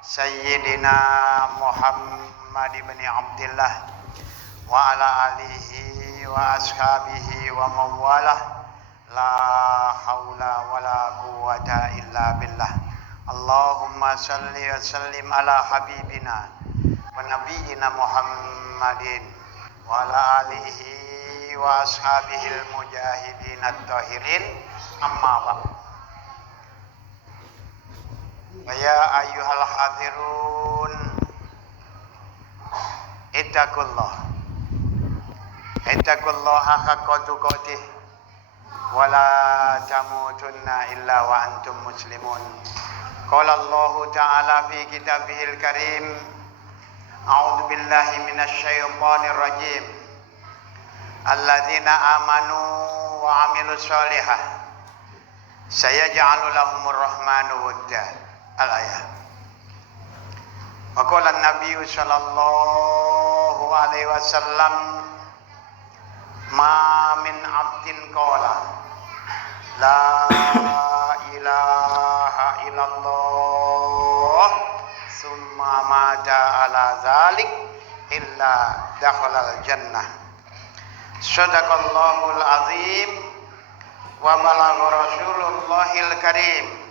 Sayyidina Muhammad ibn Abdullah wa ala alihi wa ashabihi wa mawalah, la haula wa la quwwata illa billah. Allahumma salli wa sallim ala habibina wa nabiyyina Muhammadin wa ala alihi wa ashabihi al-mujahidin at-tahirin, amma ba'd. Ya ayyuhal hadirun, ittaqullaha haqqa tuqatih wa la tamutunna illa wa antum muslimun. Qala Allah ta'ala fi kitabihil karim, a'udzu billahi minasy syaithanir rajim. Alladzina amanu wa 'amilus shalihah sayaj'alu lahumur rahmanu wadda. Al-ayat. Wa qala an-nabiy sallallahu alaihi wasallam, ma min 'abdin qala la ilaha illallah summa mata ala zalik illa dakhala al-jannah. Shadaqallahul azim wa balagha rasulullahil karim.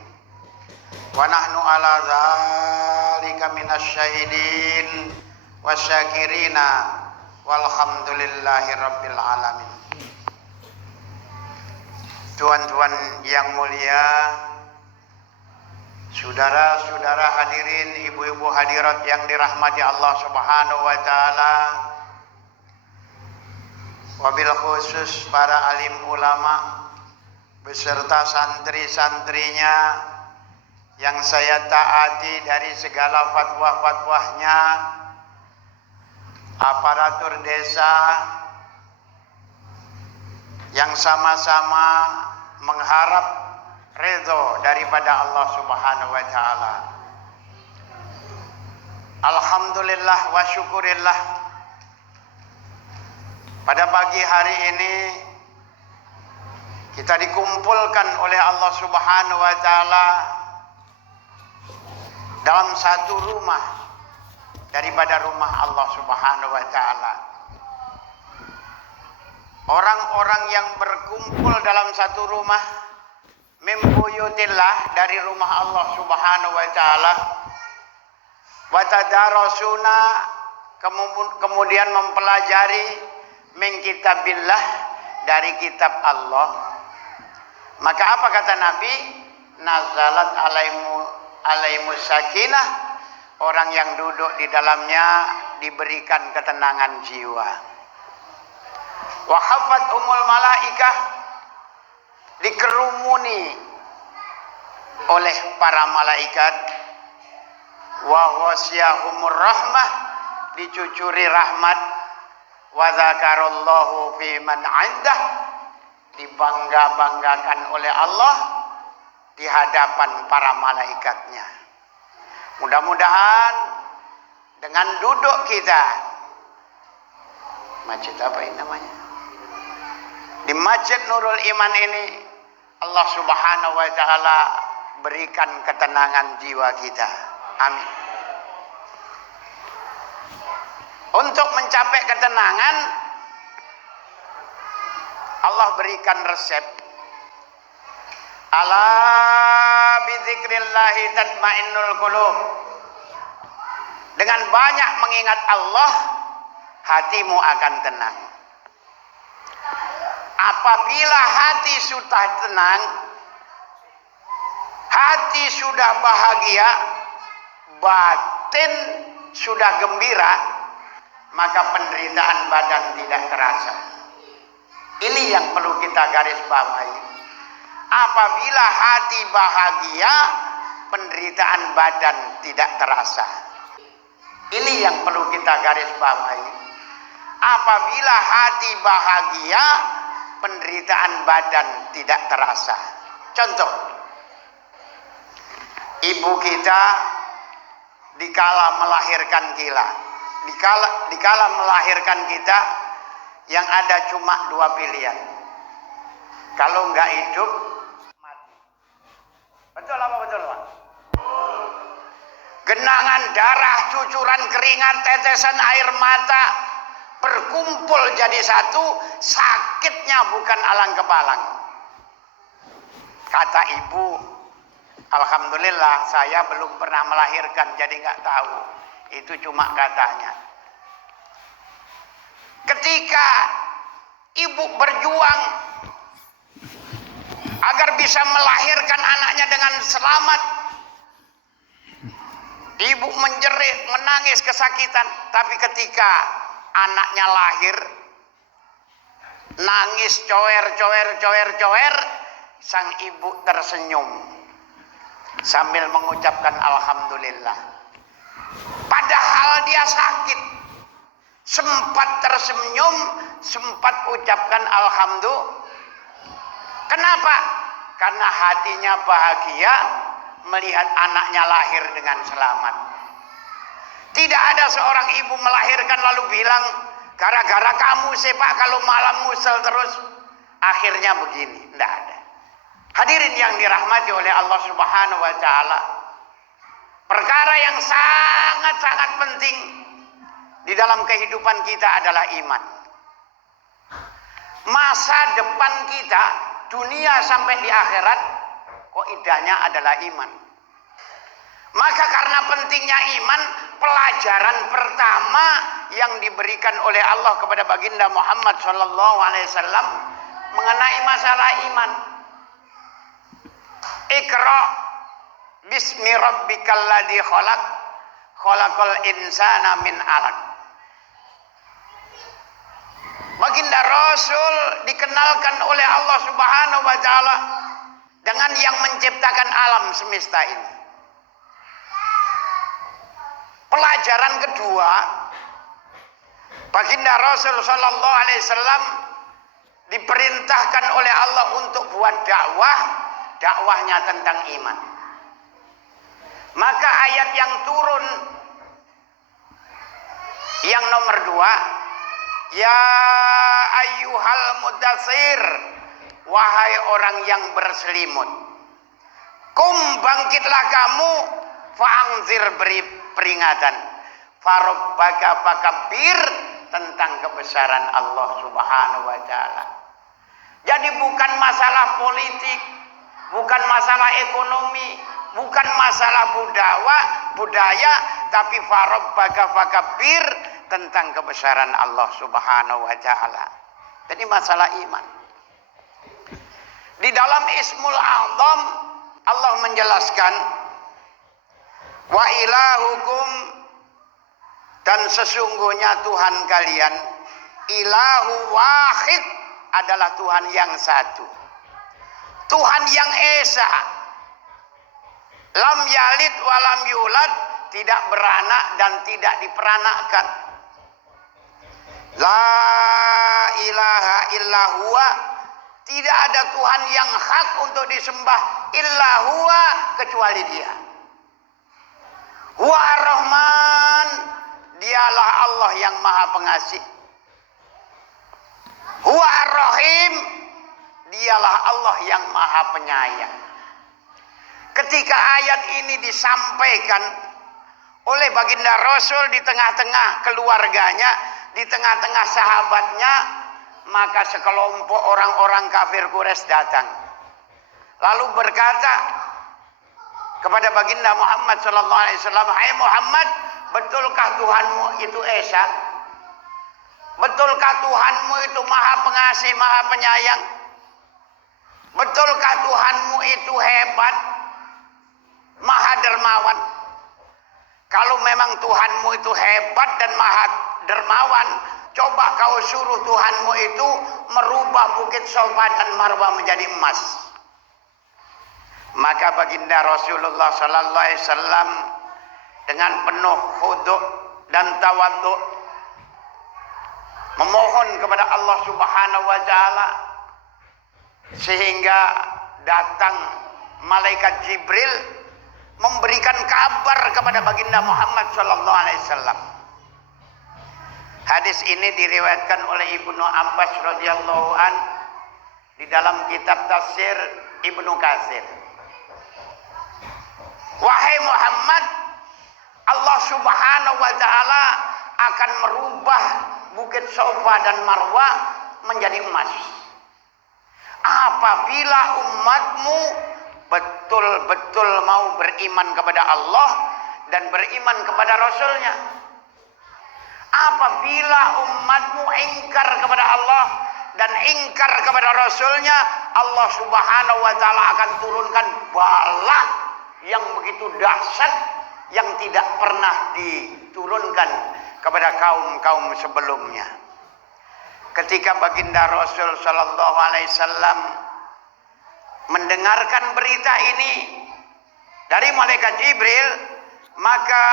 Wa nahnu ala zalika minasyahidin wasyakirina walhamdulillahi rabbil alamin. Tuan-tuan yang mulia, saudara-saudara hadirin, ibu-ibu hadirat yang dirahmati Allah Subhanahu wa taala, wabil khusus para alim ulama beserta santri-santrinya yang saya taati dari segala fatwa-fatwanya, aparatur desa yang sama-sama mengharap ridho daripada Allah Subhanahu wa taala. Alhamdulillah wa syukurillah, pada pagi hari ini kita dikumpulkan oleh Allah Subhanahu wa taala dalam satu rumah daripada rumah Allah Subhanahu wa taala. Orang-orang yang berkumpul dalam satu rumah membuyutillah, dari rumah Allah Subhanahu wa taala, wa tadarasuna, kemudian mempelajari min kitabillah, dari kitab Allah. Maka apa kata Nabi? Nazalat alaimus sakinah, orang yang duduk di dalamnya diberikan ketenangan jiwa. Wa hafat umul malaikah, dikerumuni oleh para malaikat. Wa wasyahumur rahmah, dicucuri rahmat. Wa dzakarallahu fi man 'indah, dibangga-banggakan oleh Allah di hadapan para malaikatnya. Mudah-mudahan dengan duduk kita, masjid apa ini namanya, di Masjid Nurul Iman ini, Allah Subhanahu wa taala berikan ketenangan jiwa kita. Amin. Untuk mencapai ketenangan, Allah berikan resep. Ala bidzikrillahi tatmainnul qulub. Dengan banyak mengingat Allah, hatimu akan tenang. Apabila hati sudah tenang, hati sudah bahagia, batin sudah gembira, maka penderitaan badan tidak terasa. Ini yang perlu kita garis bawahi. Apabila hati bahagia, penderitaan badan tidak terasa. Ini yang perlu kita garis bawahi. Apabila hati bahagia, penderitaan badan tidak terasa. Contoh, ibu kita dikala melahirkan kita, yang ada cuma dua pilihan. Kalau enggak hidup, mati. Betul apa betul, Pak? genangan darah, cucuran keringat, tetesan air mata berkumpul jadi satu, sakitnya bukan alang kepalang. Kata ibu, alhamdulillah saya belum pernah melahirkan jadi nggak tahu. Itu cuma katanya. Ketika ibu berjuang agar bisa melahirkan anaknya dengan selamat, ibu menjerit, menangis kesakitan. Tapi ketika anaknya lahir, nangis cower, sang ibu tersenyum sambil mengucapkan alhamdulillah. Padahal dia sakit, sempat tersenyum, sempat ucapkan alhamdulillah. Kenapa? Karena hatinya bahagia melihat anaknya lahir dengan selamat. Tidak ada seorang ibu melahirkan lalu bilang, gara-gara kamu sih Pak kalau malam musel terus akhirnya begini. Tidak ada. Hadirin yang dirahmati oleh Allah Subhanahu wa taala, perkara yang sangat-sangat penting di dalam kehidupan kita adalah iman. Masa depan kita, dunia sampai di akhirat, kaidahnya adalah iman. Maka karena pentingnya iman, pelajaran pertama yang diberikan oleh Allah kepada baginda Muhammad SAW mengenai masalah iman. Iqra bismi rabbikal ladzi khalaq, khalaqal insana min 'alaq. Baginda Rasul dikenalkan oleh Allah Subhanahu wa taala dengan yang menciptakan alam semesta ini. Pelajaran kedua, baginda Rasul sallallahu alaihi wasallam diperintahkan oleh Allah untuk buat dakwahnya tentang iman. Maka ayat yang turun yang nomor 2, ya ayyuhal mudatsir, wahai orang yang berselimut, kum bangkitlah kamu, fa'angzir, beri peringatan, farabbaka fakabbir, tentang kebesaran Allah Subhanahu wa taala. Jadi bukan masalah politik, bukan masalah ekonomi, bukan masalah budaya, tapi farabbaka fakabbir, tentang kebesaran Allah Subhanahu wa taala. Jadi masalah iman. Di dalam Ismul A'zam Allah menjelaskan, wa ilahukum, dan sesungguhnya Tuhan kalian, ilahu wahid, adalah Tuhan yang satu, Tuhan yang esa, lam yalid walam yulad, tidak beranak dan tidak diperanakkan. La ilaha illa huwa, tidak ada Tuhan yang hak untuk disembah illa huwa, kecuali Dia. Huwa ar-Rahman, Dialah Allah yang Maha Pengasih. Huwa ar-Rahim, Dialah Allah yang Maha Penyayang. Ketika ayat ini disampaikan oleh baginda Rasul di tengah-tengah keluarganya, di tengah-tengah sahabatnya, maka sekelompok orang-orang kafir Quraisy datang lalu berkata kepada baginda Muhammad sallallahu alaihi wasallam, "Hai Muhammad, betulkah Tuhanmu itu esa? Betulkah Tuhanmu itu Maha Pengasih, Maha Penyayang? Betulkah Tuhanmu itu hebat, Maha Dermawan? Kalau memang Tuhanmu itu hebat dan Maha Dermawan, coba kau suruh Tuhanmu itu merubah bukit Safa dan Marwah menjadi emas." Maka baginda Rasulullah sallallahu alaihi wasallam dengan penuh khudu' dan tawadhu memohon kepada Allah Subhanahu wa taala, sehingga datang malaikat Jibril memberikan kabar kepada baginda Muhammad sallallahu alaihi wasallam. Hadis ini diriwayatkan oleh Ibnu Abbas radhiyallahu an di dalam kitab tafsir Ibnu Katsir. Wahai Muhammad, Allah Subhanahu wa taala akan merubah Bukit Safa dan Marwah menjadi emas. Apabila umatmu betul-betul mau beriman kepada Allah dan beriman kepada Rasulnya. Apabila umatmu ingkar kepada Allah dan ingkar kepada Rasulnya, Allah Subhanahu wa taala akan turunkan bala yang begitu dahsyat yang tidak pernah diturunkan kepada kaum-kaum sebelumnya. Ketika baginda Rasul sallallahu alaihi wasallam mendengarkan berita ini dari malaikat Jibril, maka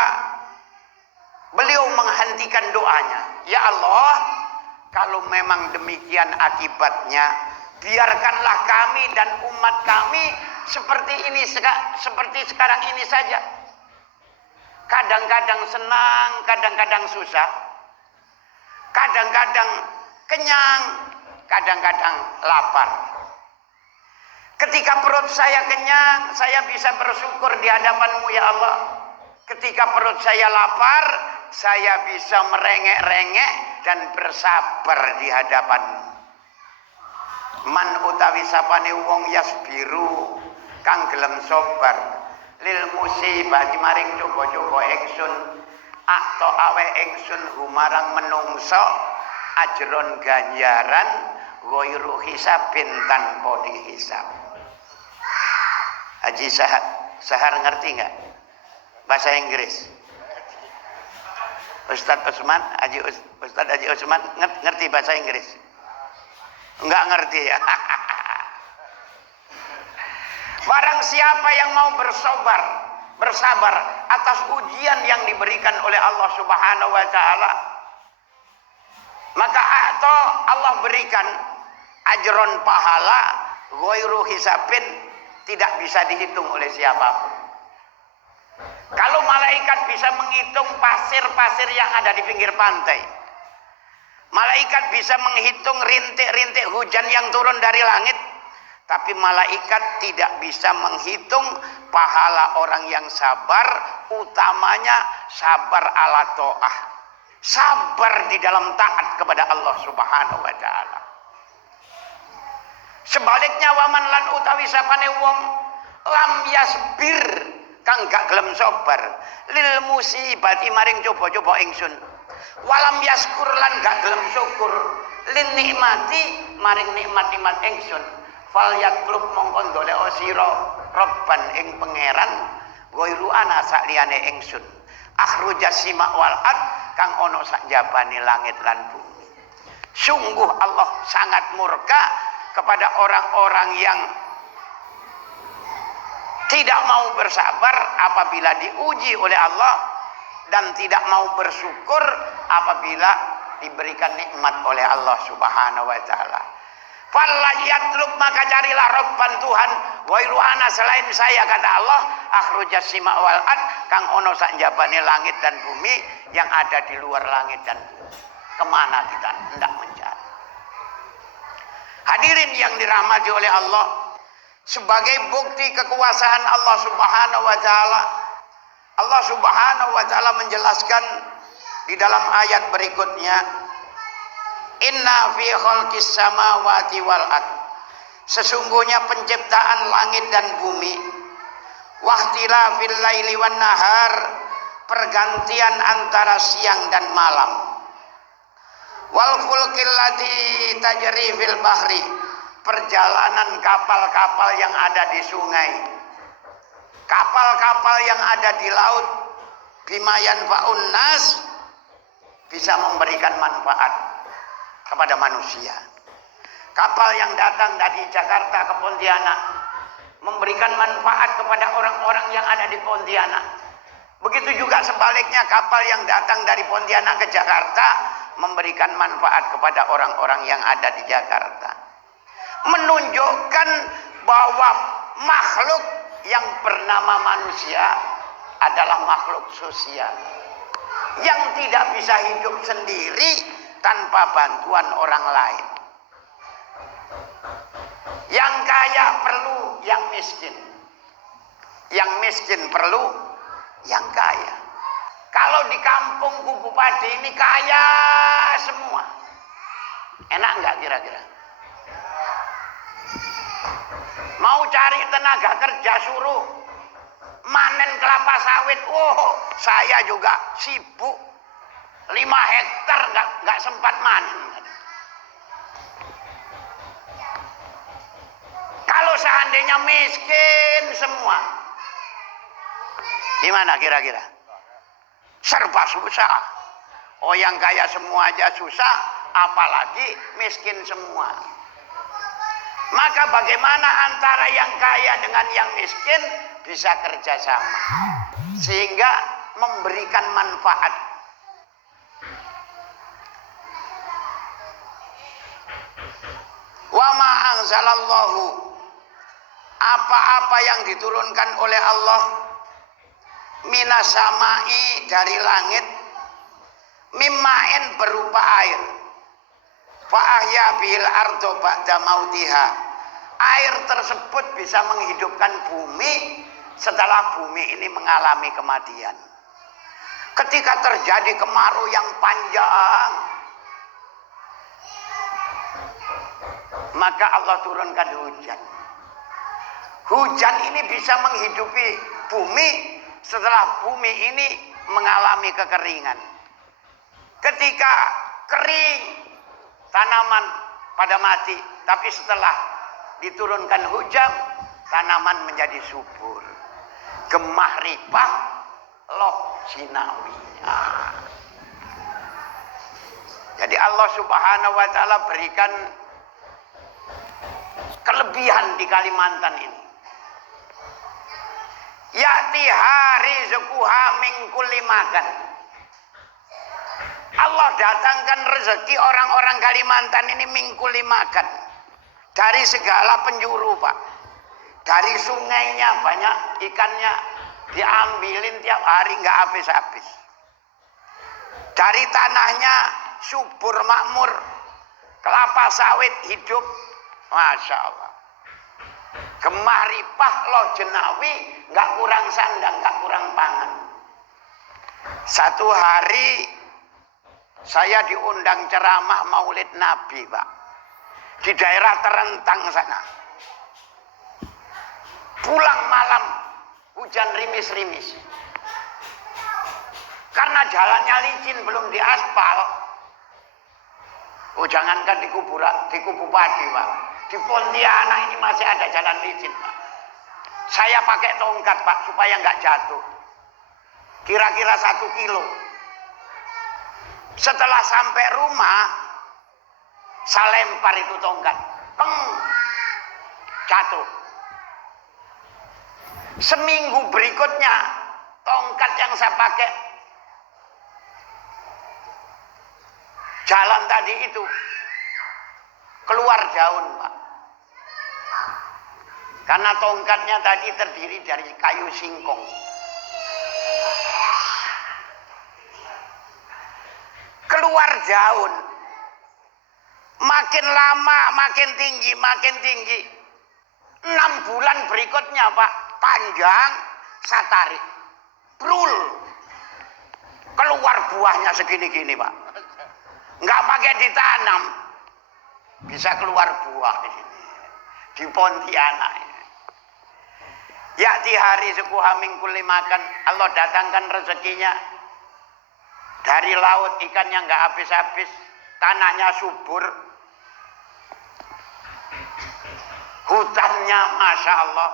beliau menghentikan doanya. Ya Allah, kalau memang demikian akibatnya, biarkanlah kami dan umat kami seperti sekarang ini saja. Kadang-kadang senang, kadang-kadang susah. Kadang-kadang kenyang, kadang-kadang lapar. Ketika perut saya kenyang, saya bisa bersyukur di hadapan-Mu ya Allah. Ketika perut saya lapar, saya bisa merengek-rengek dan bersabar di hadapan-Mu. Man utawi sapane wong yasbiru kang gelem sabar lil musibah maring coba-coba ingsun akto awe ingsun humarang menungso ajron ganjaran ghairu hisabin tanpa dihisab. Haji Sahar ngerti nggak bahasa Inggris? Ustadz Haji Usman ngerti bahasa Inggris? Enggak ngerti ya. Barang siapa yang mau bersabar atas ujian yang diberikan oleh Allah Subhanahu wa taala, maka Allah berikan ajron pahala ghairu hisabin, tidak bisa dihitung oleh siapapun. Kalau malaikat bisa menghitung pasir-pasir yang ada di pinggir pantai, malaikat bisa menghitung rintik-rintik hujan yang turun dari langit, tapi malaikat tidak bisa menghitung pahala orang yang sabar, utamanya sabar ala ta'ah. Sabar di dalam taat kepada Allah Subhanahu wa taala. Sebaliknya waman lan utawi sapane wong lam yasbir kang gak gelem sabar lil musibati maring coba-coba ingsun. Walam yaskur lan gak gelem syukur lin nikmati maring nikmat-nikmat ingsun. Fal yatlub mongko ndolek sira robban ing pangeran ghairu ana sakliyane ingsun. Akhrujas sima wal ard kang ana sak jabane langit lan bumi. Sungguh Allah sangat murka kepada orang-orang yang tidak mau bersabar apabila diuji oleh Allah dan tidak mau bersyukur apabila diberikan nikmat oleh Allah Subhanahu wa taala. Falla yatlub maka carilah Rabban Tuhan ghairu ana selain saya kata Allah akhrujas sima wal ard kang ono sak njabane langit dan bumi yang ada di luar langit dan bumi. Kemana kita hendak mencari? Hadirin yang dirahmati oleh Allah, sebagai bukti kekuasaan Allah Subhanahu wa taala, Allah Subhanahu wa taala menjelaskan di dalam ayat berikutnya, inna fi khalqis samawati wal ard, sesungguhnya penciptaan langit dan bumi, wahtilafil laili wan nahar, pergantian antara siang dan malam, wal fulkil lati tajri fil bahri, perjalanan kapal-kapal yang ada di sungai, kapal-kapal yang ada di laut, bimayan fa'un nas, bisa memberikan manfaat kepada manusia. Kapal yang datang dari Jakarta ke Pontianak memberikan manfaat kepada orang-orang yang ada di Pontianak. Begitu juga sebaliknya, kapal yang datang dari Pontianak ke Jakarta memberikan manfaat kepada orang-orang yang ada di Jakarta. Menunjukkan bahwa makhluk yang bernama manusia adalah makhluk sosial yang tidak bisa hidup sendiri tanpa bantuan orang lain. Yang kaya perlu yang miskin, yang miskin perlu yang kaya. di kampungku Bupati ini kaya semua. Enak nggak kira-kira? Mau cari tenaga kerja suruh manen kelapa sawit. Oh, saya juga sibuk. 5 hektar nggak sempat manen. Kalau seandainya miskin semua, gimana kira-kira? Serba susah. Oh, yang kaya semua aja susah, apalagi miskin semua. Maka bagaimana antara yang kaya dengan yang miskin bisa kerjasama sehingga memberikan manfaat. Wa ma anzalallahu, apa-apa yang diturunkan oleh Allah, minas samai, dari langit, mimma'in, berupa air, fa ahya bil ardo ba'da mautiha, air tersebut bisa menghidupkan bumi setelah bumi ini mengalami kematian. Ketika terjadi kemarau yang panjang, maka Allah turunkan hujan. Hujan ini bisa menghidupi bumi setelah bumi ini mengalami kekeringan. Ketika kering, tanaman pada mati, tapi setelah diturunkan hujan, tanaman menjadi subur. Gemah ripah, loh sinawi. Jadi Allah Subhanahu wa taala berikan kelebihan di Kalimantan ini. Ya'ti hari rizquha min kulli makan. Allah datangkan rezeki orang-orang Kalimantan ini min kulli makan. Dari segala penjuru, Pak. Dari sungainya banyak ikannya, diambilin tiap hari nggak habis-habis. Dari tanahnya subur makmur, kelapa sawit hidup, masya Allah. Gemah ripah loh jenawi, nggak kurang sandang, nggak kurang pangan. Satu hari saya diundang ceramah Maulid Nabi, Pak, di daerah Terentang sana. Pulang malam, hujan rimis-rimis. Karena jalannya licin, belum diaspal. Oh, jangankan di Kubu Padi, Pak. Di Pontianak ini masih ada jalan licin, Pak. Saya pakai tongkat, Pak, supaya nggak jatuh. Kira-kira 1 kilo. Setelah sampai rumah, saya lempar itu tongkat. Peng! Jatuh. Seminggu berikutnya, tongkat yang saya pakai jalan tadi itu keluar daun, Pak. Karena tongkatnya tadi terdiri dari kayu singkong. Keluar daun. Makin lama, makin tinggi, makin tinggi. 6 bulan berikutnya, Pak, panjang, saya tarik. Brul. Keluar buahnya segini-gini, Pak. Nggak pakai ditanam. Bisa keluar buah di sini. Di Pontianak. Ya'ti hari sukuha min kulli makan. Allah datangkan rezekinya. Dari laut ikannya nggak habis-habis. Tanahnya subur. Hutannya Masya Allah.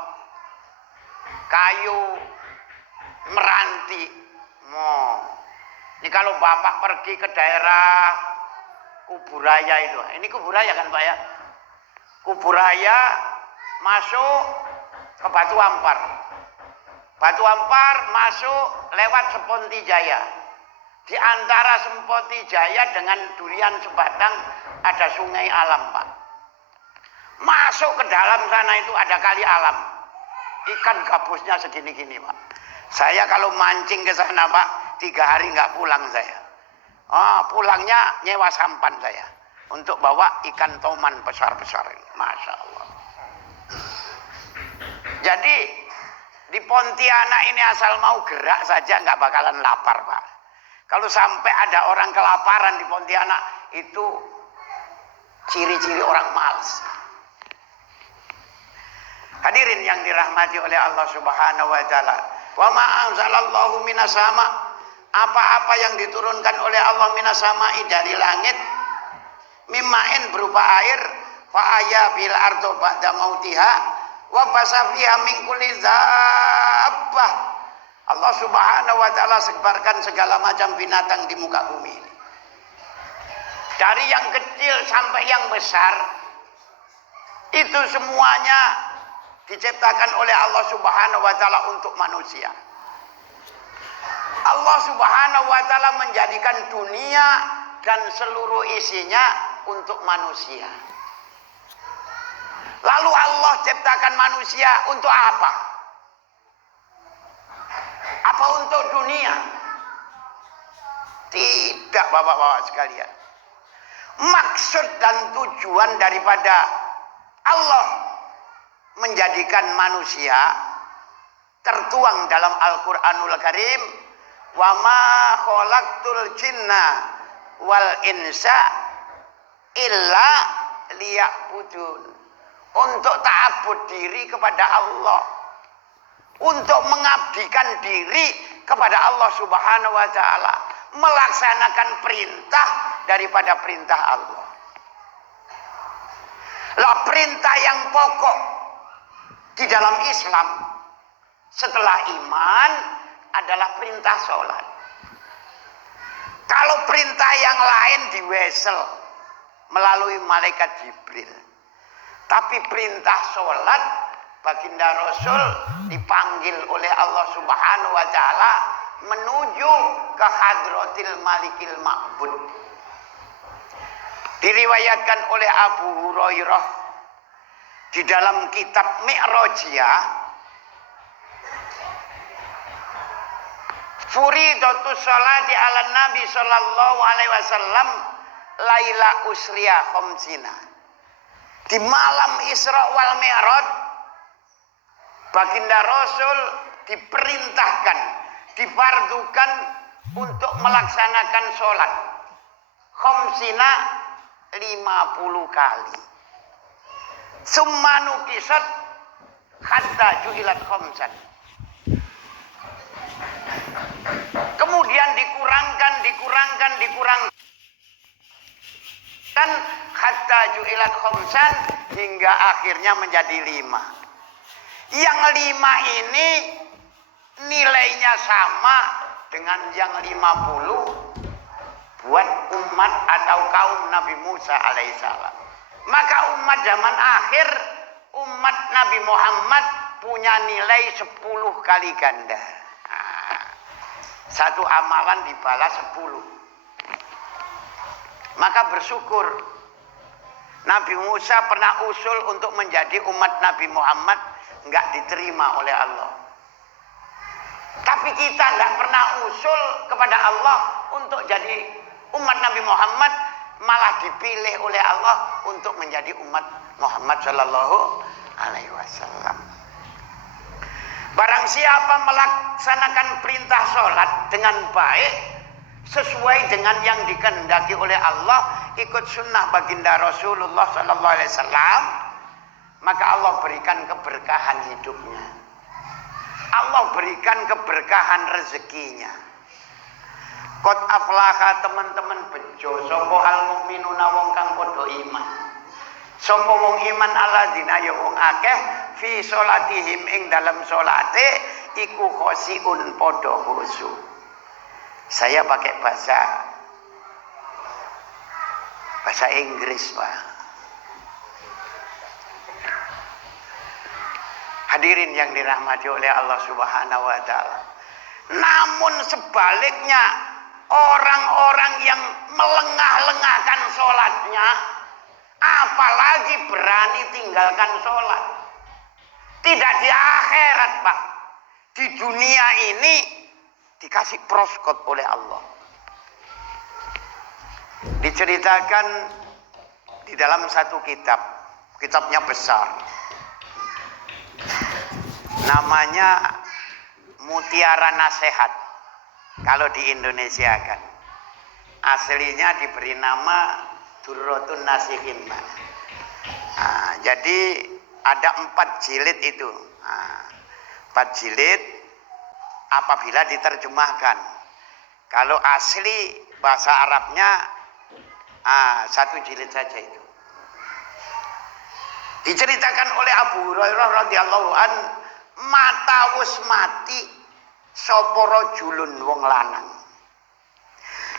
Kayu meranti. Ini kalau Bapak pergi ke daerah Kuburaya itu. Ini Kuburaya kan, Pak ya? Kuburaya masuk ke Batu Ampar. Batu Ampar masuk lewat Seponti Jaya. Di antara Seponti Jaya dengan Durian Sebatang ada sungai alam, Pak. Masuk ke dalam sana itu ada kali alam. Ikan gabusnya segini-gini, Pak. Saya kalau mancing ke sana, Pak, 3 hari nggak pulang saya. Pulangnya nyewa sampan saya untuk bawa ikan toman besar-besar ini. Masya Allah. Jadi di Pontianak ini asal mau gerak saja nggak bakalan lapar, Pak. Kalau sampai ada orang kelaparan di Pontianak, itu ciri-ciri orang malas. Hadirin yang dirahmati oleh Allah Subhanahu wa taala. Wa ma anzalallahu minas sama. Apa-apa yang diturunkan oleh Allah minas sama'i dari langit, mimma'in berupa air, fa aya bil ardo ba'da mautiha wa basafiha min kulli zabbah. Allah Subhanahu wa taala sebarkan segala macam binatang di muka bumi ini. Dari yang kecil sampai yang besar, itu semuanya diciptakan oleh Allah Subhanahu wa taala untuk manusia. Allah Subhanahu wa taala menjadikan dunia dan seluruh isinya untuk manusia. Lalu Allah ciptakan manusia untuk apa? Apa untuk dunia? Tidak, bapak-bapak sekalian. Maksud dan tujuan daripada Allah menjadikan manusia tertuang dalam Al-Quranul Karim, wa ma khalaqtul jinna wal insa illa liya'budun, untuk ta'abbud diri kepada Allah, untuk mengabdikan diri kepada Allah Subhanahu wa taala, melaksanakan perintah daripada perintah Allah. Lah perintah yang pokok di dalam Islam setelah iman adalah perintah sholat. Kalau perintah yang lain diwesel melalui malaikat Jibril, tapi perintah sholat baginda Rasul dipanggil oleh Allah Subhanahu wa taala menuju ke hadratil malikil ma'bud. Diriwayatkan oleh Abu Hurairah di dalam kitab Mi'rajiyah, furidatus sholati ala Nabi sallallahu alaihi wasallam laila usriya khamsina. Di malam Isra wal Mi'raj, baginda Rasul diperintahkan, difardukan untuk melaksanakan sholat khamsina 50 kali. Summa nukisat hatta ju'ilat khamsan. Kemudian dikurangkan dan hatta ju'ilat khamsan hingga akhirnya menjadi 5. Yang 5 ini nilainya sama dengan yang 50 buat umat atau kaum Nabi Musa alaihissalam. Maka umat zaman akhir, umat Nabi Muhammad punya nilai 10 kali ganda. Satu amalan dibalas 10. Maka bersyukur. Nabi Musa pernah usul untuk menjadi umat Nabi Muhammad, enggak diterima oleh Allah. Tapi kita enggak pernah usul kepada Allah untuk jadi umat Nabi Muhammad, malah dipilih oleh Allah untuk menjadi umat Muhammad sallallahu alaihi wasallam. Barang siapa melaksanakan perintah sholat dengan baik, sesuai dengan yang dikehendaki oleh Allah, ikut sunnah baginda Rasulullah sallallahu alaihi wasallam, maka Allah berikan keberkahan hidupnya. Allah berikan keberkahan rezekinya. Qad aflaha, teman-teman bejo sapa al mukminuna wong kang padha iman. Sapa wong iman alladzina ya wong akeh fi sholatihim ing dalam salate iku khosiun padha khusyuk. Saya pakai bahasa Inggris, Pak. Hadirin yang dirahmati oleh Allah Subhanahu wa taala. Namun sebaliknya, orang-orang yang melengah-lengahkan sholatnya, apalagi berani tinggalkan sholat. Tidak di akhirat, Pak. Di dunia ini dikasih proskot oleh Allah. Diceritakan di dalam satu kitab, kitabnya besar. Namanya Mutiara Nasihat. Kalau di Indonesia kan aslinya diberi nama Durratun Nasihin. Nah, jadi ada 4 jilid itu. Nah, 4 jilid apabila diterjemahkan. Kalau asli bahasa Arabnya 1 jilid saja itu. Diceritakan oleh Abu Hurairah radhiyallahu an, mata wis mati sapa rajulun wong lanang.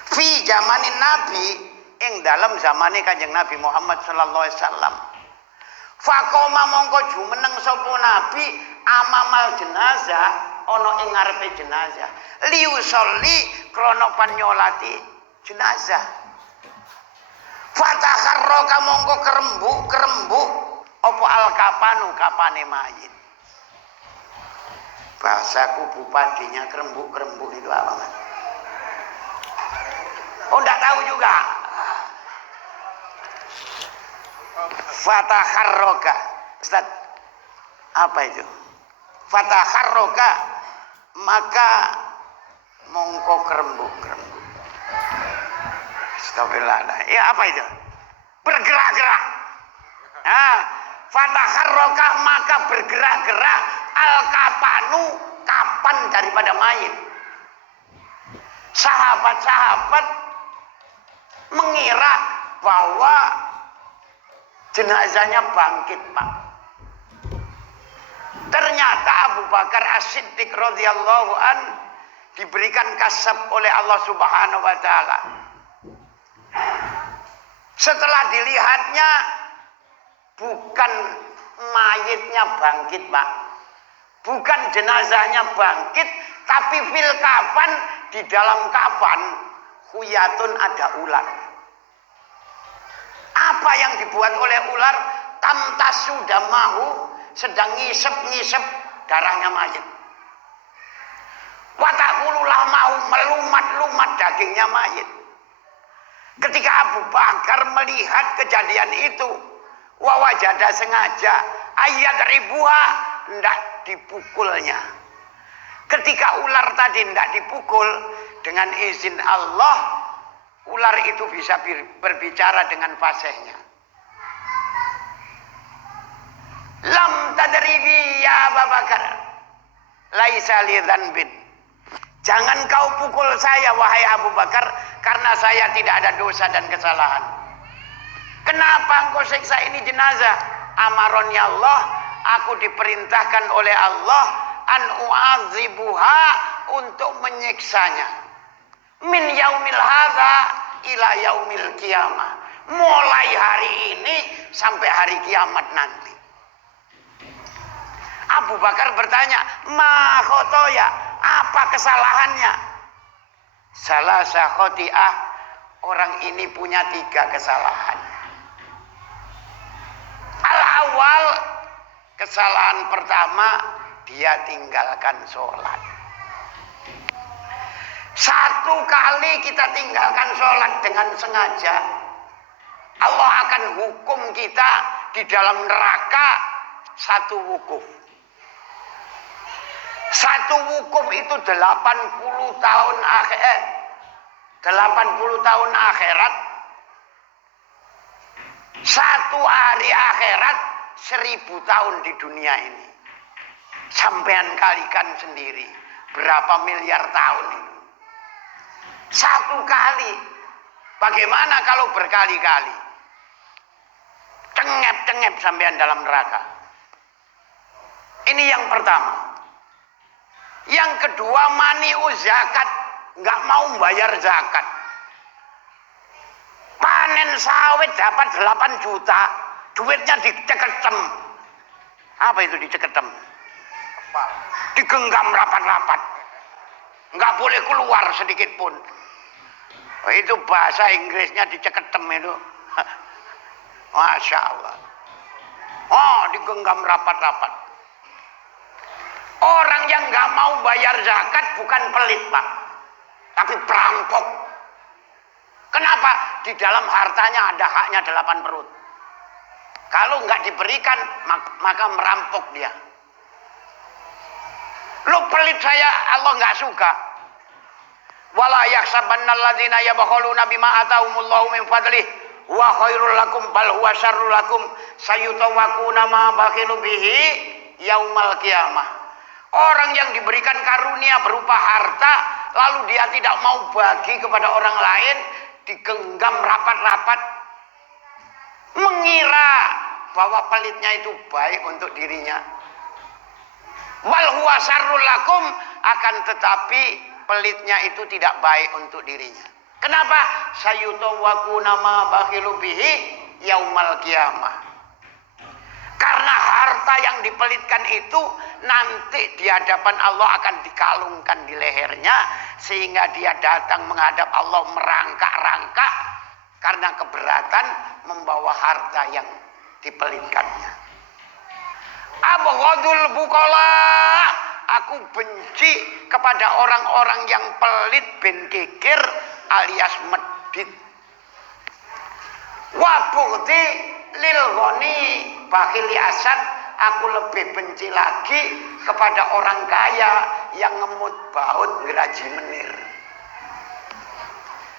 Fi zamanin Nabi, ing dalam zamane Kanjeng Nabi Muhammad sallallahu alaihi wasallam. Faqoma mongko jumeneng sapa Nabi amamal jenazah ana ing ngarepe jenazah. Liusolli krana panyolati jenazah. Fatakharraka mongko kerembuk apa al-kafanu kapane mayit. Bahasa kubu padinya kerembuk itu apa Mas? Oh enggak tahu juga. Fatakharraka. Ustaz, apa itu? Fatakharraka maka mongko kerembuk. Astagfirullah. Ya apa itu? Bergerak-gerak. Fatakharraka maka bergerak-gerak al-kafanu kapan daripada mayit. Sahabat-sahabat mengira bahwa jenazahnya bangkit, Pak. Ternyata Abu Bakar As-Siddiq radhiyallahu an diberikan kasab oleh Allah Subhanahu wa taala. Setelah dilihatnya bukan mayitnya bangkit, Pak. Bukan jenazahnya bangkit, tapi fil kafan, di dalam kafan khuyatun ada ular. Apa yang dibuat oleh ular? Tamtasu damahu, sedang ngisep-ngisep darahnya mayit. Watakululah mau melumat-lumat dagingnya mayit. Ketika Abu Bakar melihat kejadian itu, wawajada sengaja ayat ribuha, hendak dipukulnya. Ketika ular tadi hendak dipukul, dengan izin Allah, ular itu bisa berbicara dengan fasihnya. Lam tadribi ya Abu Bakar, laisa li dzanbin. Jangan kau pukul saya wahai Abu Bakar, karena saya tidak ada dosa dan kesalahan. Kenapa engkau siksa ini jenazah? Amaroni Allah, aku diperintahkan oleh Allah an u'adzibuha, untuk menyiksanya. Min yaumil hadza ila yaumil qiyamah. Mulai hari ini sampai hari kiamat nanti. Abu Bakar bertanya, ma khotoya, apa kesalahannya? Salah khoti'ah, orang ini punya 3 kesalahan. Al-awal, kesalahan pertama, dia tinggalkan sholat. 1 kali kita tinggalkan sholat dengan sengaja, Allah akan hukum kita di dalam neraka 1 wukuf. 1 wukuf itu 80 tahun akhirat. 80 tahun akhirat. 1 hari akhirat 1000 tahun di dunia ini. Sampean kalikan sendiri berapa miliar tahun itu. 1 kali. Bagaimana kalau berkali-kali? Cengep-cengep sampean dalam neraka. Ini yang pertama. Yang kedua, mani'u zakat, nggak mau bayar zakat. Panen sawit dapat 8 juta, duitnya diceketem. Apa itu diceketem? Digenggam rapat-rapat. Nggak boleh keluar sedikit pun. Itu bahasa Inggrisnya diceketem itu. Masya Allah. Oh, digenggam rapat-rapat. Orang yang nggak mau bayar zakat bukan pelit, Pak, tapi perampok. Kenapa? Di dalam hartanya ada haknya 8 perut. Kalau nggak diberikan, maka merampok dia. Lo pelit, saya Allah nggak suka. Wala yahsabannal ladzina yabkhuluna bima atahumullahu min fadlihi wa khairul lakum bal huwa syarrul lakum sayutawaquna ma bakhilu bihi yaumal qiyamah. Orang yang diberikan karunia berupa harta lalu dia tidak mau bagi kepada orang lain, digenggam rapat-rapat, mengira bahwa pelitnya itu baik untuk dirinya. Wal huwa syarrul lakum, akan tetapi pelitnya itu tidak baik untuk dirinya. Kenapa? Sayutawaquna ma bakhilu bihi yaumal qiyamah. Karena harta yang dipelitkan itu nanti di hadapan Allah akan dikalungkan di lehernya, sehingga dia datang menghadap Allah merangkak-rangkak karena keberatan membawa harta yang dipelitkannya. Abghadul buqala, aku benci kepada orang-orang yang pelit bin kikir alias medit. Wa bughdi lil ghani bakhil asad, aku lebih benci lagi kepada orang kaya yang ngemut baut ngeraji menir.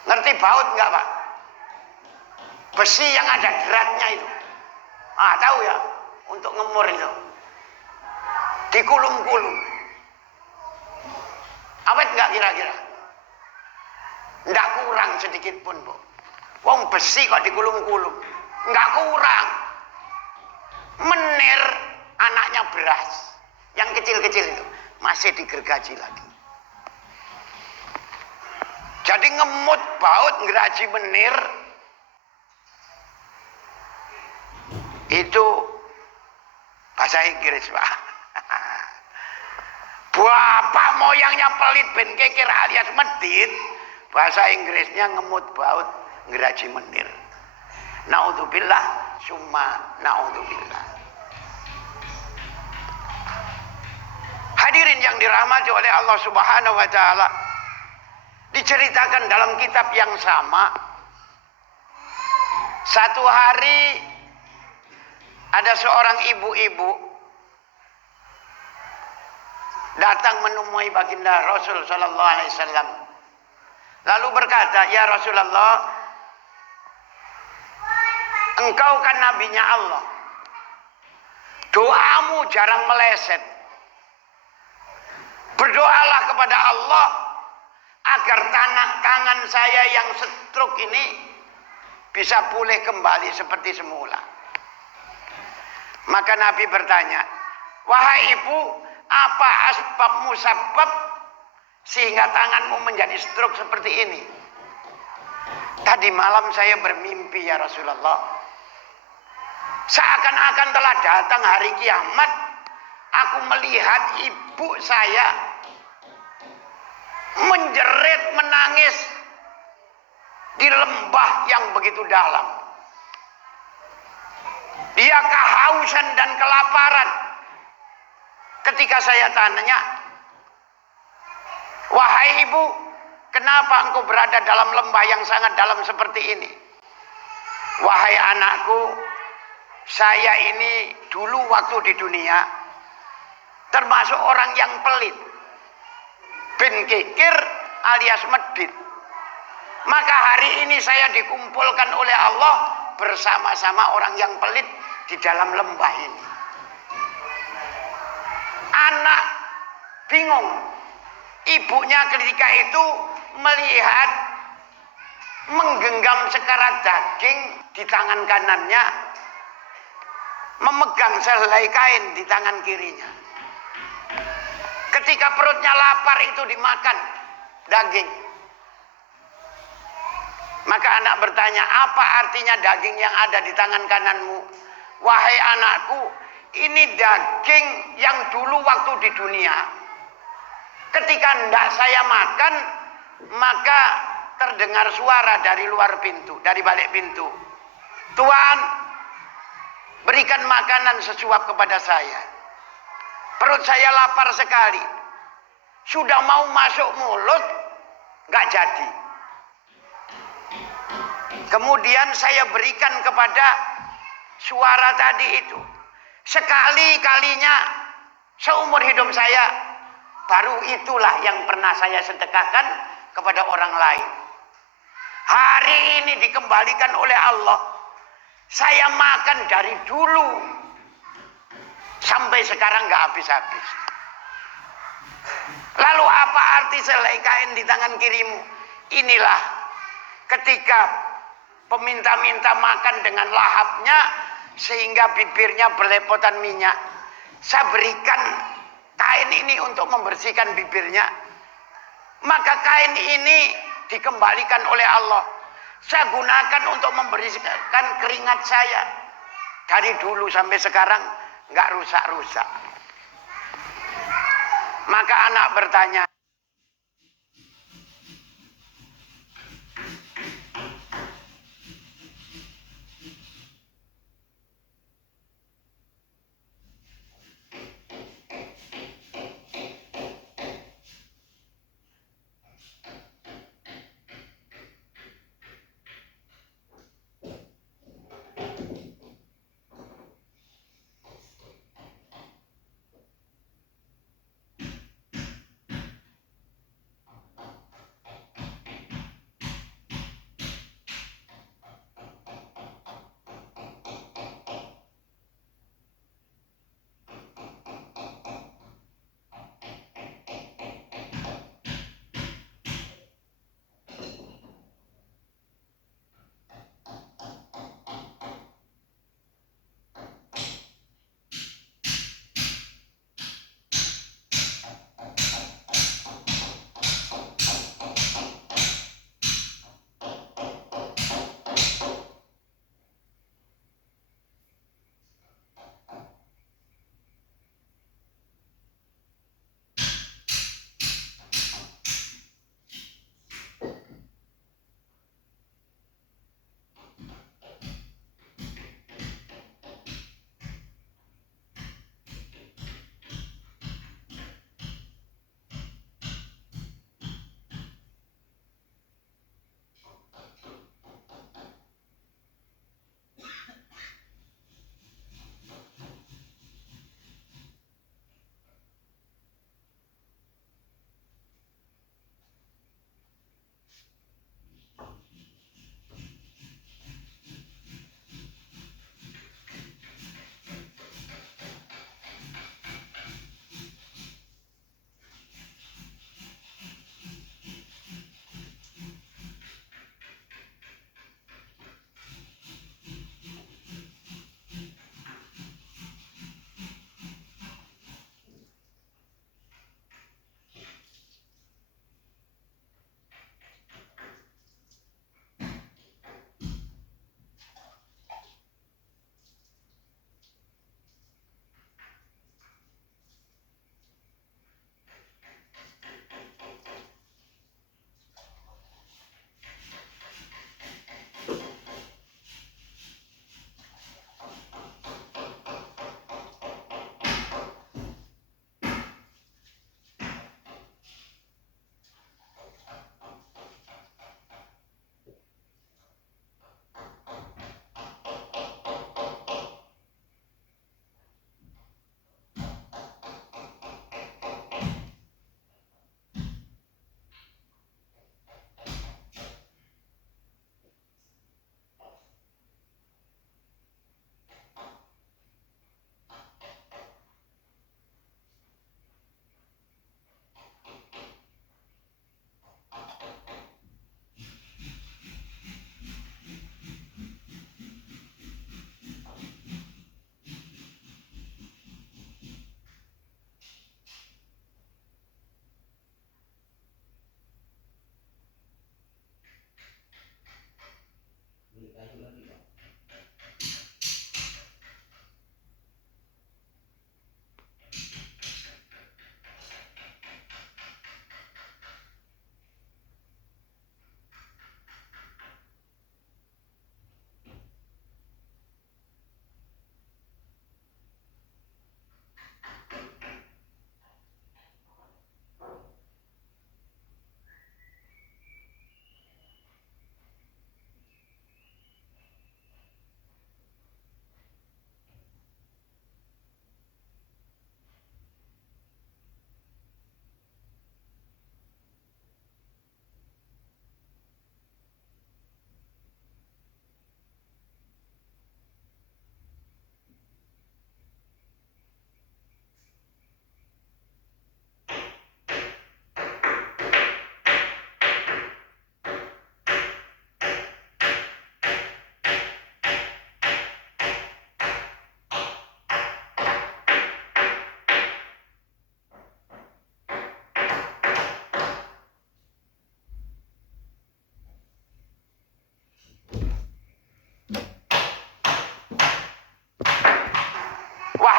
Ngerti baut enggak, Pak? Besi yang ada geratnya itu. Tahu ya, untuk ngemur itu. Dikulum-kulum. Awet enggak kira-kira? Enggak kurang sedikit pun, Bu. Wong besi kok dikulum-kulum. Enggak kurang. Menir anaknya beras. Yang kecil-kecil itu masih digergaji lagi. Jadi ngemut baut ngeraji menir itu bahasa Inggris, Pak. Bapak moyangnya pelit ben kekir alias medit, bahasa Inggrisnya ngemut baut ngeraji menir. Naudzubillah summa naudzubillah. Hadirin yang dirahmati oleh Allah Subhanahu wa taala, diceritakan dalam kitab yang sama, satu hari ada seorang ibu-ibu datang menemui baginda Rasul sallallahu alaihi wasallam. Lalu berkata, "Ya Rasulullah, engkau kan nabinya Allah. Doamu jarang meleset. Berdoalah kepada Allah agar tangan saya yang stroke ini bisa pulih kembali seperti semula." Maka Nabi bertanya, "Wahai ibu, apa asbab musabab sehingga tanganmu menjadi stroke seperti ini?" "Tadi malam saya bermimpi ya Rasulullah. Seakan-akan telah datang hari kiamat. Aku melihat ibu saya menjerit menangis di lembah yang begitu dalam. Dia kehausan dan kelaparan. Ketika saya tanya, 'Wahai ibu, kenapa engkau berada dalam lembah yang sangat dalam seperti ini?' 'Wahai anakku, saya ini dulu waktu di dunia termasuk orang yang pelit, bin kikir alias medit. Maka hari ini saya dikumpulkan oleh Allah bersama-sama orang yang pelit di dalam lembah ini.' Anak bingung. Ibunya ketika itu melihat menggenggam sekarat daging di tangan kanannya, memegang sehelai kain di tangan kirinya. Ketika perutnya lapar itu dimakan daging. Maka anak bertanya, "Apa artinya daging yang ada di tangan kananmu?" "Wahai anakku, ini daging yang dulu waktu di dunia, ketika hendak saya makan, maka terdengar suara dari luar pintu, dari balik pintu. 'Tuan, berikan makanan sesuap kepada saya. Perut saya lapar sekali. Sudah mau masuk mulut, gak jadi. Kemudian saya berikan kepada suara tadi itu. Sekali-kalinya seumur hidup saya, baru itulah yang pernah saya sedekahkan kepada orang lain. Hari ini dikembalikan oleh Allah. Saya makan dari dulu sampai sekarang nggak habis-habis. Lalu apa arti selai kain di tangan kirimu? Inilah ketika peminta-minta makan dengan lahapnya sehingga bibirnya berlepotan minyak. Saya berikan kain ini untuk membersihkan bibirnya. Maka kain ini dikembalikan oleh Allah. Saya gunakan untuk membersihkan keringat saya. Dari dulu sampai sekarang nggak rusak-rusak. Maka anak bertanya,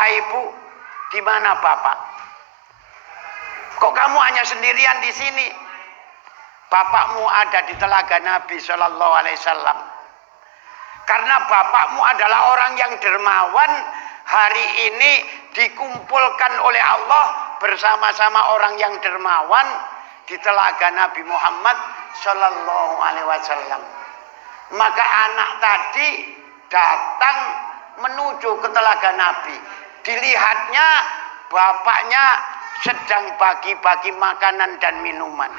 wahai ibu, di mana bapak? Kok kamu hanya sendirian di sini? Bapakmu ada di telaga Nabi Shallallahu Alaihi Wasallam. Karena bapakmu adalah orang yang dermawan, hari ini dikumpulkan oleh Allah bersama-sama orang yang dermawan di telaga Nabi Muhammad Shallallahu Alaihi Wasallam. Maka anak tadi datang menuju ke telaga Nabi. Dilihatnya bapaknya sedang bagi-bagi makanan dan minuman.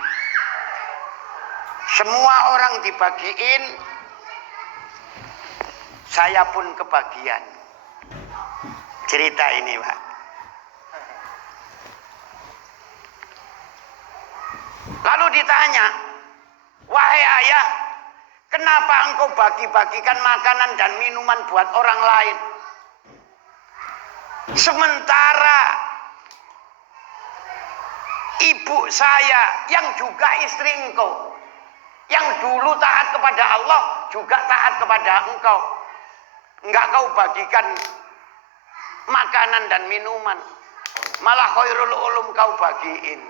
Semua orang dibagiin, saya pun kebagian. Cerita ini, Pak. Lalu ditanya, wahai ayah, kenapa engkau bagi-bagikan makanan dan minuman buat orang lain? Sementara ibu saya yang juga istri engkau, yang dulu taat kepada Allah, juga taat kepada engkau, enggak kau bagikan makanan dan minuman, malah khairul ulum kau bagiin.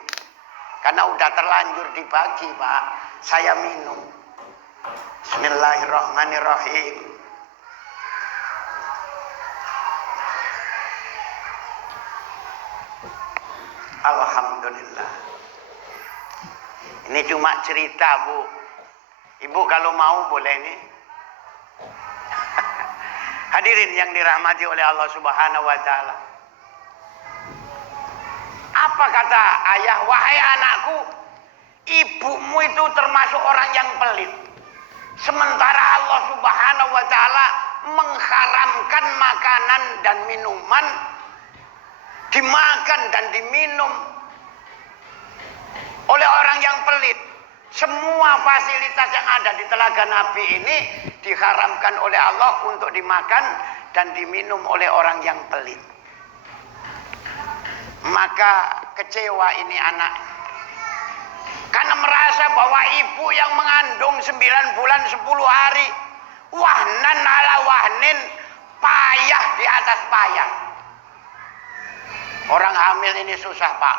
Karena udah terlanjur dibagi, Pak. Saya minum. Bismillahirrahmanirrahim. Alhamdulillah. Ini cuma cerita, Bu. Ibu kalau mau boleh ini. Hadirin yang dirahmati oleh Allah Subhanahu wa taala. Apa kata ayah? Wahai anakku, ibumu itu termasuk orang yang pelit. Sementara Allah Subhanahu wa taala mengharamkan makanan dan minuman dimakan dan diminum oleh orang yang pelit. Semua fasilitas yang ada di telaga Nabi ini diharamkan oleh Allah untuk dimakan dan diminum oleh orang yang pelit. Maka kecewa ini anak, karena merasa bahwa ibu yang mengandung 9 bulan 10 hari, wahnan ala wahnin, payah di atas payah. Orang hamil ini susah, Pak.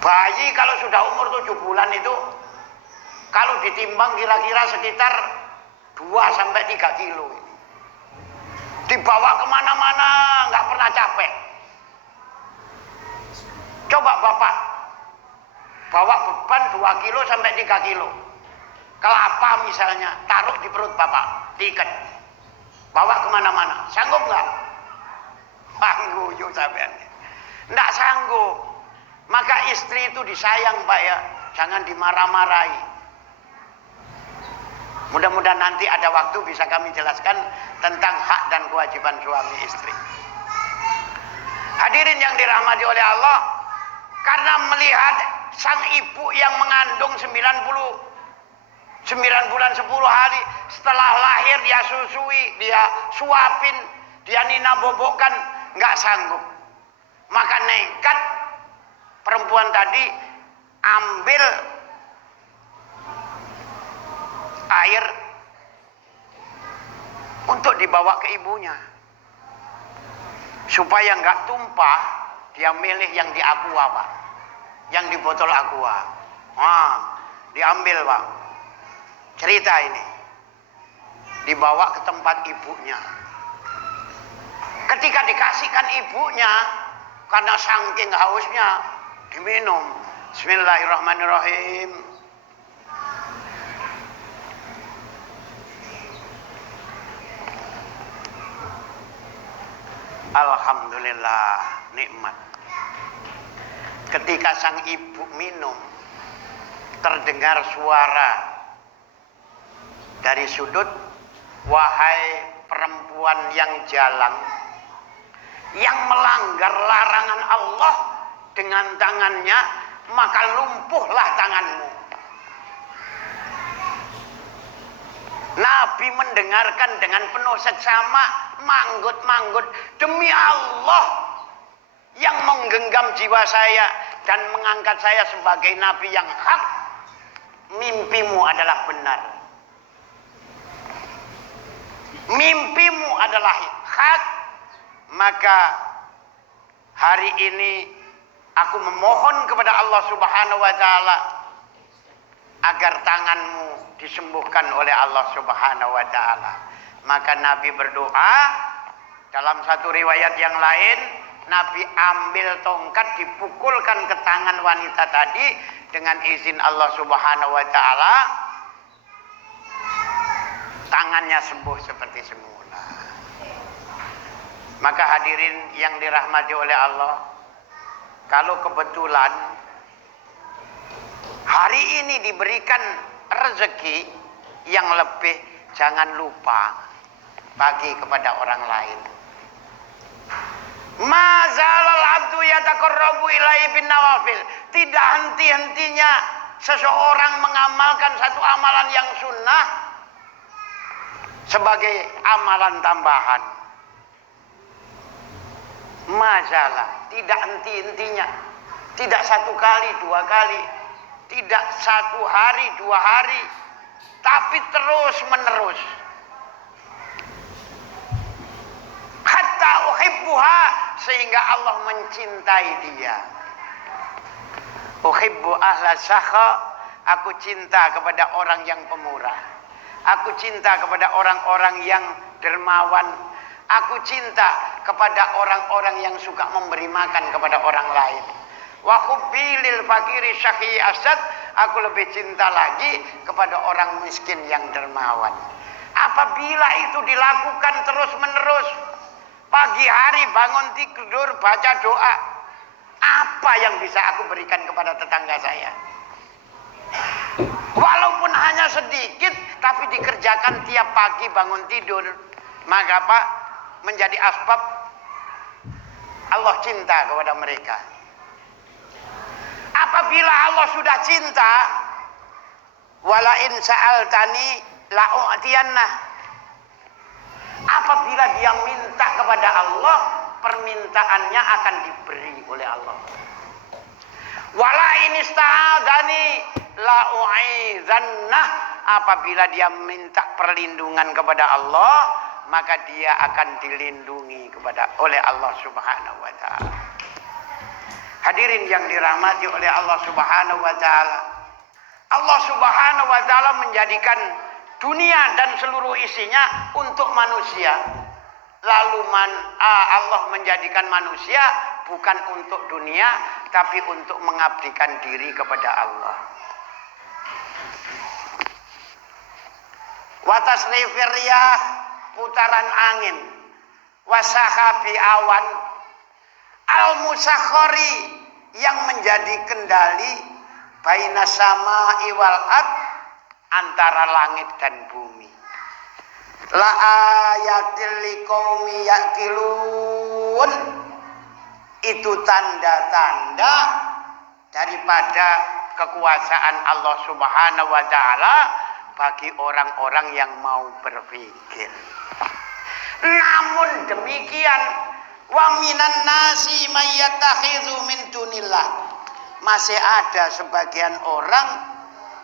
Bayi kalau sudah umur 7 bulan itu, kalau ditimbang kira-kira sekitar 2-3 kilo. Dibawa kemana-mana nggak pernah capek. Coba Bapak bawa beban 2-3 kilo. Kelapa misalnya, taruh di perut Bapak, diikat. Bawa kemana-mana, sanggup nggak? Sanggup, yuk sampean. Nggak sanggup. Maka istri itu disayang, Pak ya, jangan dimarah-marahi. Mudah-mudahan nanti ada waktu bisa kami jelaskan tentang hak dan kewajiban suami istri. Hadirin yang dirahmati oleh Allah, karena melihat sang ibu yang mengandung 9 bulan 10 hari, setelah lahir dia susui, dia suapin, dia nina bobokkan, nggak sanggup. Maka nekat perempuan tadi ambil air untuk dibawa ke ibunya. Supaya nggak tumpah, dia milih yang di aqua, Pak. Yang di botol aqua. Diambil, Pak. Cerita ini. Dibawa ke tempat ibunya. Ketika dikasihkan ibunya, karena saking hausnya, diminum. Bismillahirrahmanirrahim. Alhamdulillah, nikmat. Ketika sang ibu minum, terdengar suara dari sudut, wahai perempuan yang jalang, yang melanggar larangan Allah dengan tangannya, maka lumpuhlah tanganmu. Nabi mendengarkan dengan penuh seksama, manggut-manggut, demi Allah yang menggenggam jiwa saya dan mengangkat saya sebagai nabi yang hak, mimpimu adalah benar. Mimpimu adalah hak, Maka hari ini aku memohon kepada Allah Subhanahu wa taala agar tanganmu disembuhkan oleh Allah Subhanahu wa taala. Maka Nabi berdoa, dalam satu riwayat yang lain Nabi ambil tongkat, dipukulkan ke tangan wanita tadi, dengan izin Allah Subhanahu wa taala tangannya sembuh seperti semula. Maka hadirin yang dirahmati oleh Allah, kalau kebetulan hari ini diberikan rezeki yang lebih, jangan lupa bagi kepada orang lain. Mazalal abdu yataqarrabu ilaihi bin nawafil. Tidak henti-hentinya seseorang mengamalkan satu amalan yang sunnah sebagai amalan tambahan. Mazalah, tidak henti-hentinya. Tidak satu kali, dua kali. Tidak satu hari, dua hari. Tapi terus menerus. Hatta uhibbuha, sehingga Allah mencintai dia. Uhibbu ahla sakha, aku cinta kepada orang yang pemurah. Aku cinta kepada orang-orang yang dermawan. Aku cinta kepada orang-orang yang suka memberi makan kepada orang lain. Wa hubbi lil fakiri syaqi asad, aku lebih cinta lagi kepada orang miskin yang dermawan. Apabila itu dilakukan terus-menerus, pagi hari bangun tidur baca doa, apa yang bisa aku berikan kepada tetangga saya? Walaupun hanya sedikit, tapi dikerjakan tiap pagi bangun tidur, maka apa? Menjadi asbab Allah cinta kepada mereka. Apabila Allah sudah cinta, wala in sa'altani la'u'tiyanna. Apabila dia minta kepada Allah, permintaannya akan diberi oleh Allah. Wala in ista'adani la'u'izannah. Apabila dia minta perlindungan kepada Allah, maka dia akan dilindungi oleh Allah Subhanahu wa taala. Hadirin yang dirahmati oleh Allah Subhanahu wa taala. Allah Subhanahu wa taala menjadikan dunia dan seluruh isinya untuk manusia. Lalu Allah menjadikan manusia bukan untuk dunia, tapi untuk mengabdikan diri kepada Allah. Wa tasrifir riyah, putaran angin, wasahabi awan, al-musakhkhari, yang menjadi kendali baina sama iwal ard, antara langit dan bumi. La ayatil liqaumi yaqilun, itu tanda-tanda daripada kekuasaan Allah Subhanahu wa taala bagi orang-orang yang mau berpikir. Namun demikian, wa minan nasi may yattakhidhu min dunillah, masih ada sebagian orang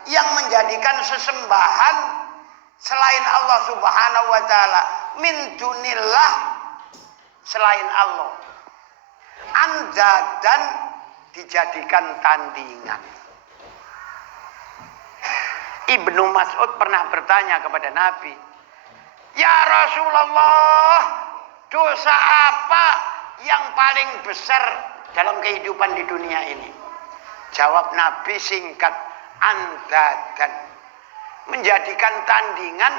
yang menjadikan sesembahan selain Allah Subhanahu wa taala, min dunillah, selain Allah, andadan, dijadikan tandingan. Ibnu Mas'ud pernah bertanya kepada Nabi, ya Rasulullah, dosa apa yang paling besar dalam kehidupan di dunia ini? Jawab Nabi singkat, andadan, menjadikan tandingan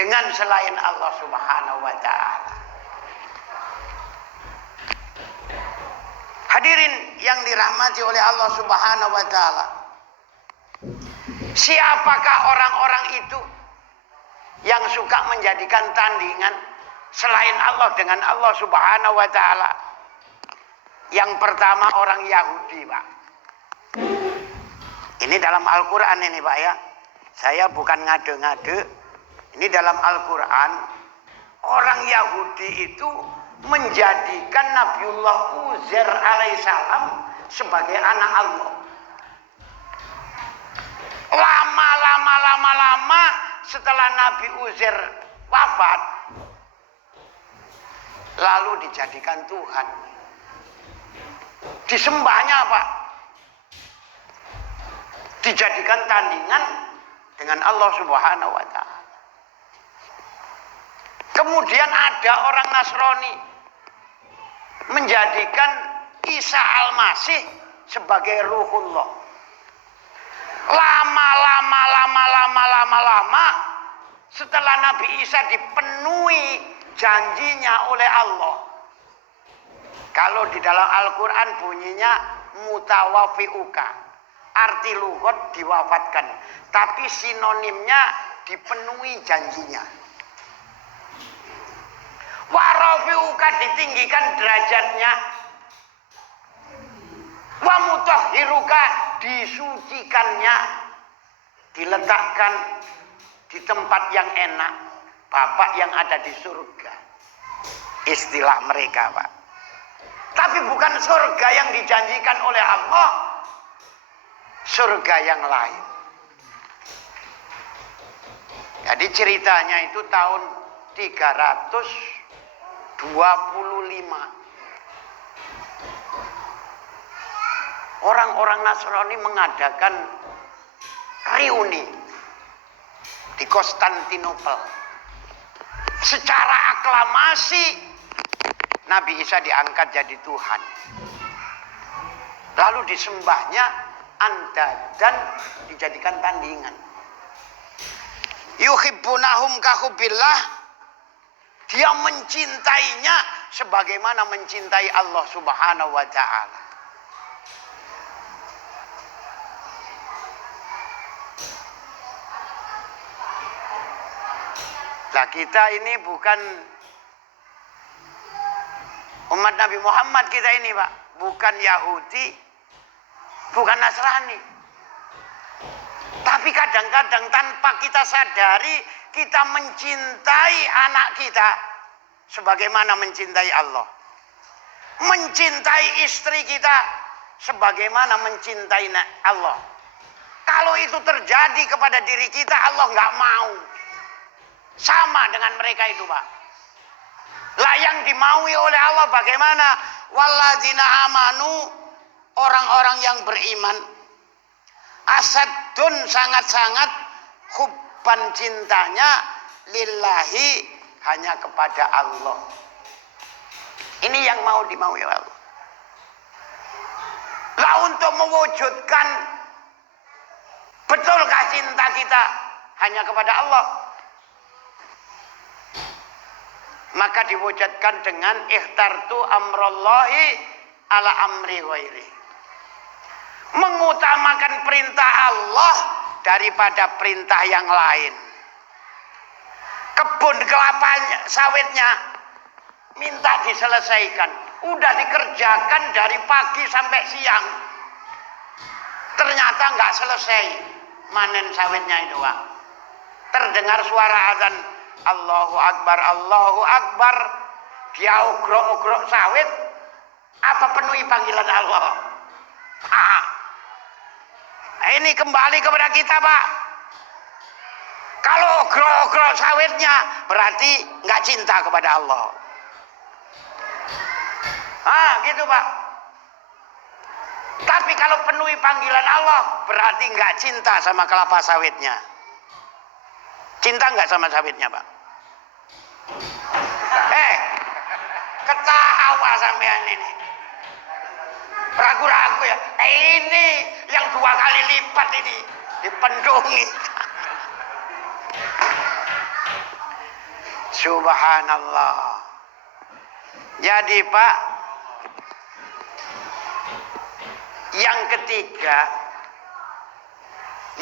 dengan selain Allah Subhanahu wa taala. Hadirin yang dirahmati oleh Allah Subhanahu wa taala, siapakah orang-orang itu yang suka menjadikan tandingan selain Allah dengan Allah Subhanahu wa taala? Yang pertama orang Yahudi, Pak. Ini dalam Al-Qur'an ini, Pak ya. Saya bukan ngade-ngade. Ini dalam Al-Qur'an. Orang Yahudi itu menjadikan Nabiullah Uzair alaihissalam sebagai anak Allah. Lama setelah Nabi Uzair wafat, lalu dijadikan Tuhan. Disembahnya apa? Dijadikan tandingan dengan Allah Subhanahu wa ta'ala. Kemudian ada orang Nasrani menjadikan Isa Al-Masih sebagai Ruhullah. Lama setelah Nabi Isa dipenuhi janjinya oleh Allah. Kalau di dalam Al-Quran bunyinya mutawafiuka, arti lughat diwafatkan, tapi sinonimnya dipenuhi janjinya. Warafiuka ditinggikan derajatnya, wa mutahhiruka disucikannya, diletakkan di tempat yang enak, Bapak yang ada di surga. Istilah mereka, Pak. Tapi bukan surga yang dijanjikan oleh Allah, surga yang lain. Jadi ceritanya itu tahun 325. Orang-orang Nasrani mengadakan reuni di Konstantinopel. Secara aklamasi Nabi Isa diangkat jadi Tuhan. Lalu disembahnya dan dijadikan tandingan. Yuhibbunahum kahubbillah. Dia mencintainya sebagaimana mencintai Allah Subhanahu wa ta'ala. Nah, kita ini bukan umat Nabi Muhammad, kita ini, Pak. Bukan Yahudi, bukan Nasrani. Tapi kadang-kadang tanpa kita sadari, kita mencintai anak kita sebagaimana mencintai Allah. Mencintai istri kita sebagaimana mencintai Allah. Kalau itu terjadi kepada diri kita, Allah nggak mau. Sama dengan mereka itu, Pak. Lah yang dimaui oleh Allah bagaimana? Walladzina amanu, orang-orang yang beriman. Asadun, sangat-sangat hubban, cintanya lillahi, hanya kepada Allah. Ini yang mau dimaui oleh Allah. Lah untuk mewujudkan betulkah cinta kita hanya kepada Allah? Maka diwujudkan dengan ikhtartu amrallahi ala amri ghairi. Mengutamakan perintah Allah daripada perintah yang lain. Kebun kelapa sawitnya minta diselesaikan. Udah dikerjakan dari pagi sampai siang. Ternyata nggak selesai manen sawitnya itu, Pak. Terdengar suara azan, Allahu Akbar, Allahu Akbar. Dia ugrok-ugrok sawit. Apa penuhi panggilan Allah? Ini kembali kepada kita, Pak. Kalau ugrok-ugrok sawitnya berarti nggak cinta kepada Allah. Gitu, Pak. Tapi kalau penuhi panggilan Allah berarti nggak cinta sama kelapa sawitnya. Cinta nggak sama sawitnya, Pak? Ketawa sampean ini. Ragu-ragu ya. Ini yang 2 kali lipat ini dipendungi. Subhanallah. Jadi, Pak, yang ketiga,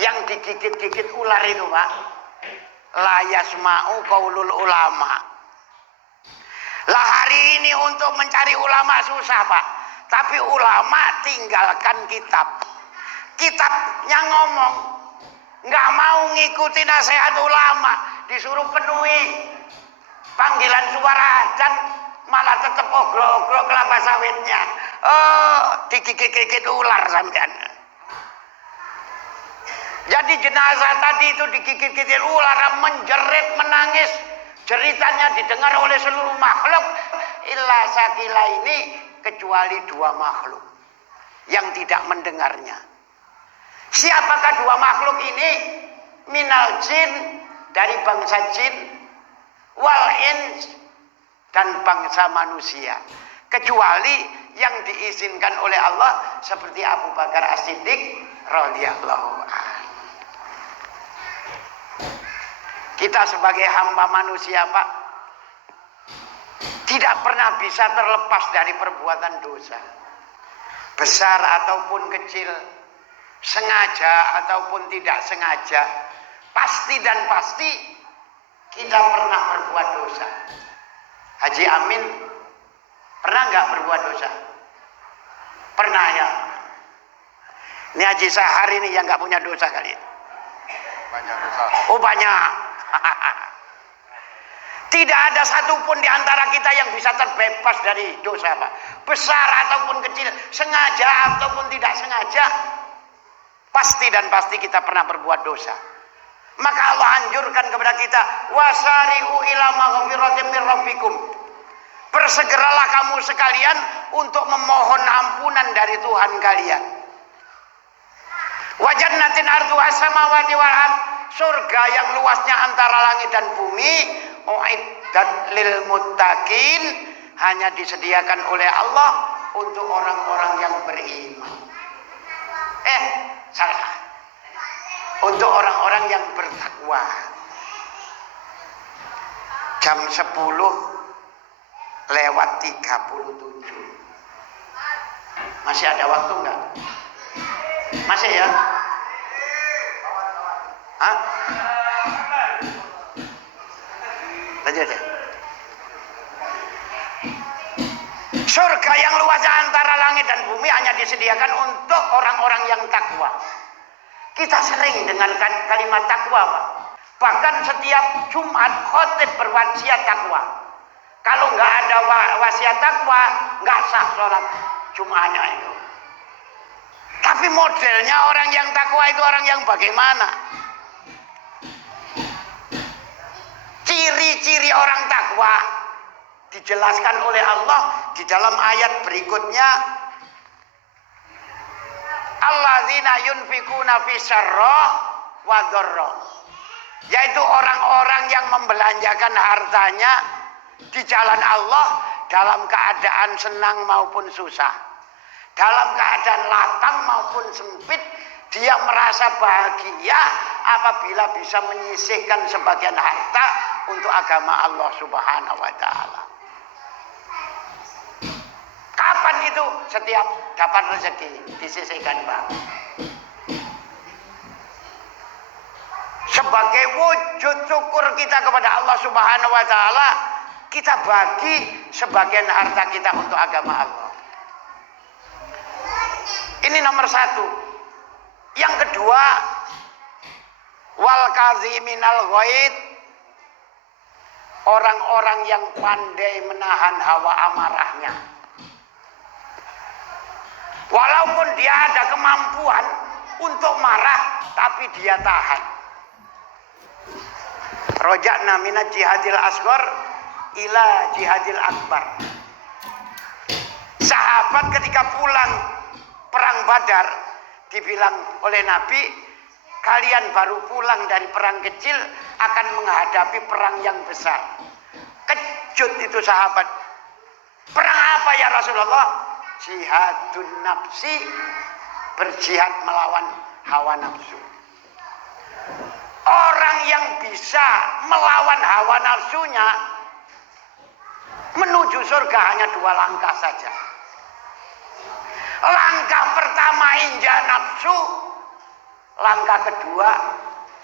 yang digigit-gigit ular itu, Pak, la yasma'u qaulul ulama. Lah hari ini untuk mencari ulama susah, Pak. Tapi ulama tinggalkan kitab. Kitabnya ngomong, nggak mau ngikuti nasihat ulama, disuruh penuhi panggilan suara azan, malah tetap ogro-ogro kelapa sawitnya. Digigit-gigit ular sampean. Jadi jenazah tadi itu digigit-gigit ular, menjerit, menangis. Ceritanya didengar oleh seluruh makhluk. Illa sakila ini kecuali dua makhluk yang tidak mendengarnya. Siapakah dua makhluk ini? Minal jin, dari bangsa jin, wal ins, dan bangsa manusia. Kecuali yang diizinkan oleh Allah seperti Abu Bakar As-Siddiq radhiyallahu anhu. Kita sebagai hamba manusia, Pak, tidak pernah bisa terlepas dari perbuatan dosa. Besar ataupun kecil, sengaja ataupun tidak sengaja, pasti dan pasti kita pernah berbuat dosa. Haji Amin pernah nggak berbuat dosa? Pernah ya. Ini Haji Sahar ini yang nggak punya dosa kali. Banyak dosa. Oh banyak. Tidak ada satupun di antara kita yang bisa terbebas dari dosa, Pak. Besar ataupun kecil, sengaja ataupun tidak sengaja, pasti dan pasti kita pernah berbuat dosa. Maka Allah anjurkan kepada kita, wasari'u ila maghfiratin min rabbikum. Bersegeralah kamu sekalian untuk memohon ampunan dari Tuhan kalian. Wa jannatin arduha samawati wal ardh, surga yang luasnya antara langit dan bumi, uiddat lil muttaqin, hanya disediakan oleh Allah untuk orang-orang yang beriman. Salah. Untuk orang-orang yang bertakwa. Jam 10:37. Masih ada waktu enggak? Masih ya? Hah? Lanjut ya. Surga yang luasnya antara langit dan bumi hanya disediakan untuk orang-orang yang takwa. Kita sering dengan kalimat takwa, Pak. Bahkan setiap Jumat khotib berwasiat takwa. Kalau nggak ada wasiat takwa, nggak sah sholat Jumatnya itu. Tapi modelnya orang yang takwa itu orang yang bagaimana? Ciri-ciri orang takwa dijelaskan oleh Allah di dalam ayat berikutnya. Alladzina yunfikuna fisarra wa dharra, yaitu orang-orang yang membelanjakan hartanya di jalan Allah dalam keadaan senang maupun susah, dalam keadaan lapang maupun sempit. Dia merasa bahagia apabila bisa menyisihkan sebagian harta untuk agama Allah Subhanahu wa taala. Kapan itu? Setiap dapat rezeki disisihkan, Pak. Sebagai wujud syukur kita kepada Allah Subhanahu wa taala, kita bagi sebagian harta kita untuk agama Allah. Ini nomor satu. Yang kedua, wal kaziminal ghaid, orang-orang yang pandai menahan hawa amarahnya. Walaupun dia ada kemampuan untuk marah, tapi dia tahan. Roja'na minat jihadil asghar ila jihadil akbar. Sahabat ketika pulang perang Badar, dibilang oleh Nabi, kalian baru pulang dari perang kecil akan menghadapi perang yang besar. Kejut itu sahabat. Perang apa ya Rasulullah? Jihadun nafsi, berjihad melawan hawa nafsu. Orang yang bisa melawan hawa nafsunya menuju surga hanya 2 langkah saja. Langkah pertama injak nafsu, langkah kedua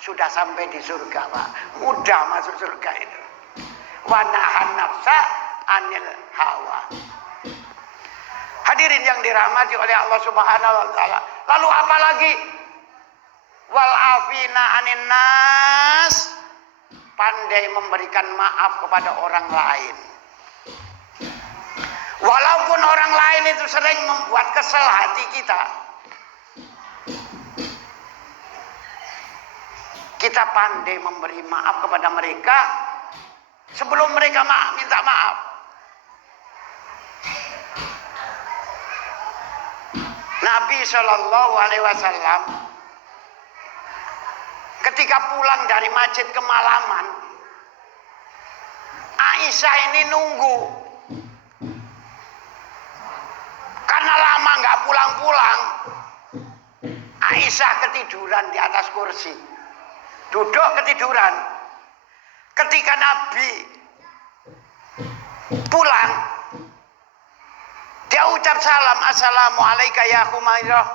sudah sampai di surga, Pak. Mudah masuk surga itu. Wa nahan nafsa anil hawa. Hadirin yang dirahmati oleh Allah Subhanahu wa taala. Lalu apa lagi? Wal afina anin nas, pandai memberikan maaf kepada orang lain. Walaupun orang lain itu sering membuat kesel hati kita, kita pandai memberi maaf kepada mereka sebelum mereka minta maaf. Nabi Shallallahu Alaihi Wasallam ketika pulang dari masjid kemalaman, Aisyah ini nunggu karena lama nggak pulang-pulang. Aisyah ketiduran di atas kursi, duduk ketiduran. Ketika Nabi pulang, dia ucap salam, assalamualaikum ya Humairah,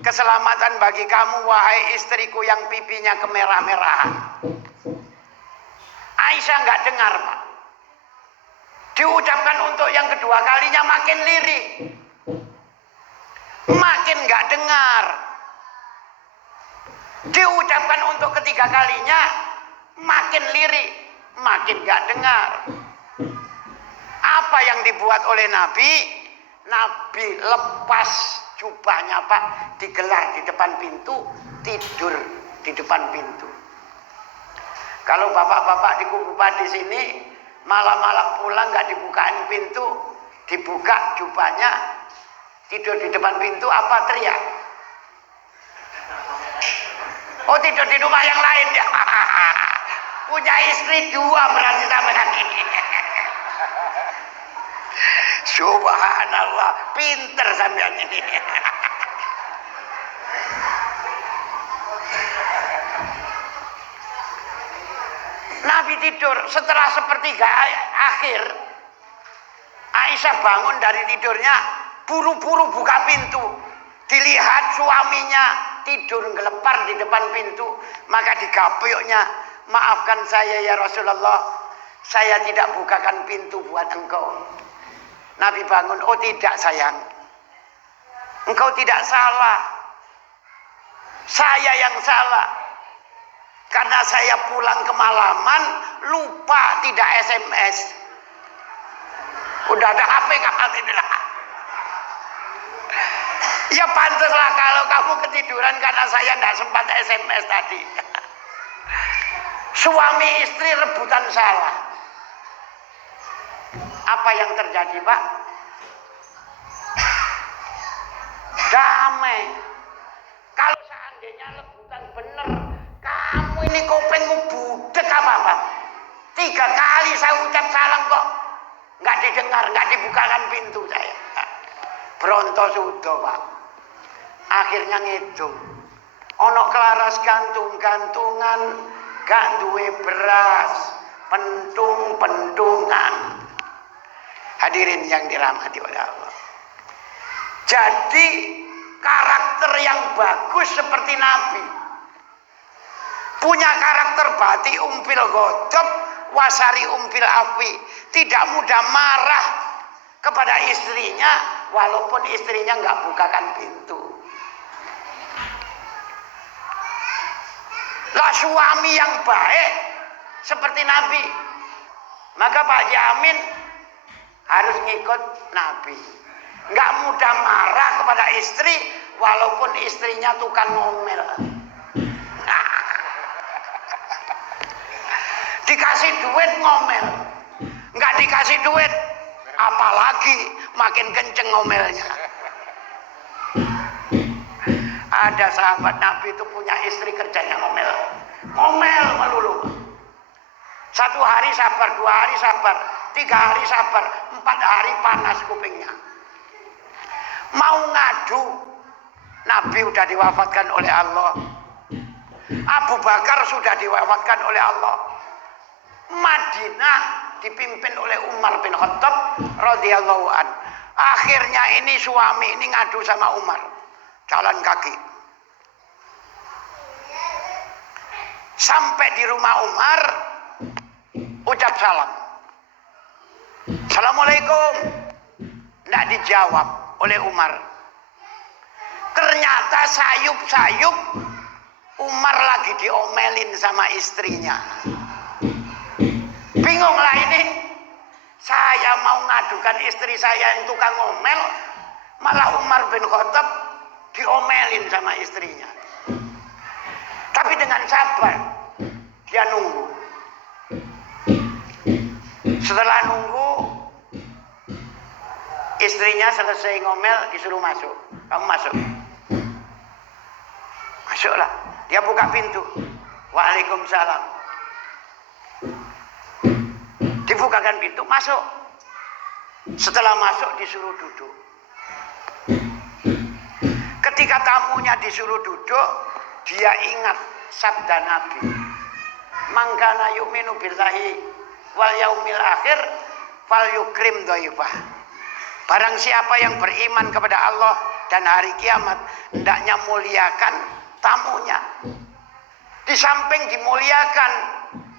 keselamatan bagi kamu wahai istriku yang pipinya kemerah-merahan. Aisyah nggak dengar, Pak. Diucapkan untuk yang kedua kalinya makin lirik, makin nggak dengar. Diucapkan untuk ketiga kalinya makin lirik, makin nggak dengar. Apa yang dibuat oleh Nabi? Nabi lepas jubahnya, Pak, digelar di depan pintu, tidur di depan pintu. Kalau bapak-bapak di Kubupat di sini malam-malam pulang nggak dibukain pintu, dibuka jubahnya, tidur di depan pintu, apa teriak? Oh, tidur di rumah yang lain ya. Punya istri dua berarti sampean ini. Subhanallah, pinter sampean ini. Nabi tidur, setelah sepertiga akhir, Aisyah bangun dari tidurnya, buru-buru buka pintu. Dilihat suaminya tidur gelepar di depan pintu, maka digapyoknya, maafkan saya ya Rasulullah, saya tidak bukakan pintu buat engkau. Nabi bangun, oh tidak sayang, engkau tidak salah, saya yang salah. Karena saya pulang kemalaman, lupa tidak SMS. Udah ada HP kakak tidak. Ya pantaslah kalau kamu ketiduran karena saya tidak sempat SMS tadi. Suami istri rebutan salah. Apa yang terjadi, Pak? Damai. Kalau seandainya rebutan bener, kamu ini kupingmu budek apa-apa. 3 kali saya ucap salam kok nggak didengar, nggak dibukakan pintu saya. Bronto sudah, Pak. Akhirnya ngitung. Ono kelaras gantung-gantungan, gak duwe beras, pentung-pentungan. Hadirin yang dirahmati oleh Allah. Jadi karakter yang bagus seperti Nabi, punya karakter bati umpil godop, wasari umpil afi, tidak mudah marah kepada istrinya walaupun istrinya nggak bukakan pintu. Lah suami yang baik seperti Nabi, maka Pak Jamin harus ngikut Nabi. Nggak mudah marah kepada istri walaupun istrinya tukang ngomel. Dikasih duit ngomel, nggak dikasih duit apalagi makin kenceng ngomelnya. Ada sahabat Nabi itu punya istri kerjanya ngomel, ngomel melulu. 1 hari sabar, 2 hari sabar, 3 hari sabar, 4 hari panas kupingnya. Mau ngadu, Nabi sudah diwafatkan oleh Allah, Abu Bakar sudah diwafatkan oleh Allah, Madinah dipimpin oleh Umar bin Khattab radhiyallahu an. Akhirnya ini suami ini ngadu sama Umar, jalan kaki. Sampai di rumah Umar, ucap salam. Assalamualaikum. Tidak dijawab oleh Umar. Ternyata sayup-sayup Umar lagi diomelin sama istrinya. Bingunglah ini. Saya mau ngadukan istri saya yang tukang ngomel, malah Umar bin Khattab diomelin sama istrinya. Tapi dengan sabar dia nunggu. Setelah nunggu, istrinya selesai ngomel, disuruh masuk. Kamu masuk. Masuklah. Dia buka pintu. Waalaikumsalam. Dibukakan pintu, masuk. Setelah masuk disuruh duduk. Ketika tamunya disuruh duduk, dia ingat sabda Nabi. Mangkana yu'minu billahi wal yaumil akhir fal yukrim dhaifah. Barang siapa yang beriman kepada Allah dan hari kiamat, hendaknya muliakan tamunya. Di samping dimuliakan,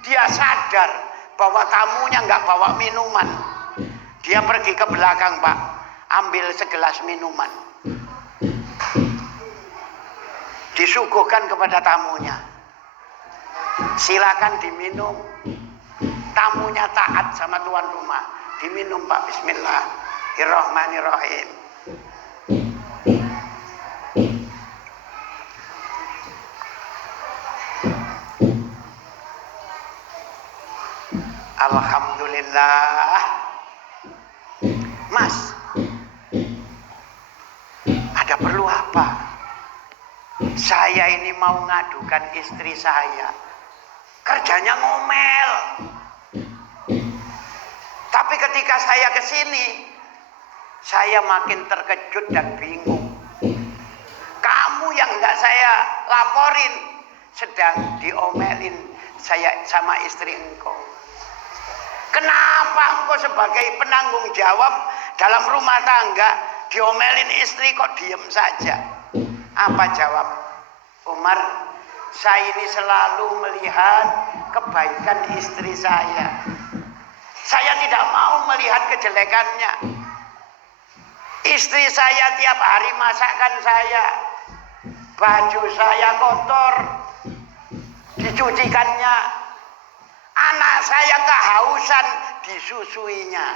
dia sadar bahwa tamunya nggak bawa minuman. Dia pergi ke belakang, Pak, ambil segelas minuman. Disuguhkan kepada tamunya. Silakan diminum. Tamunya taat sama tuan rumah. Diminum, Pak. Bismillahirrahmanirrahim. Alhamdulillah. Mas, ada perlu apa? Saya ini mau ngadukan istri saya. Kerjanya ngomel. Tapi ketika saya ke sini, saya makin terkejut dan bingung. Kamu yang enggak saya laporin sedang diomelin saya sama istri engkau. Kenapa engkau sebagai penanggung jawab dalam rumah tangga diomelin istri kok diem saja? Apa jawab Umar? Saya ini selalu melihat kebaikan istri saya. Saya tidak mau melihat kejelekannya. Istri saya tiap hari masakkan saya. Baju saya kotor, dicucikannya. Anak saya kehausan, disusuinya.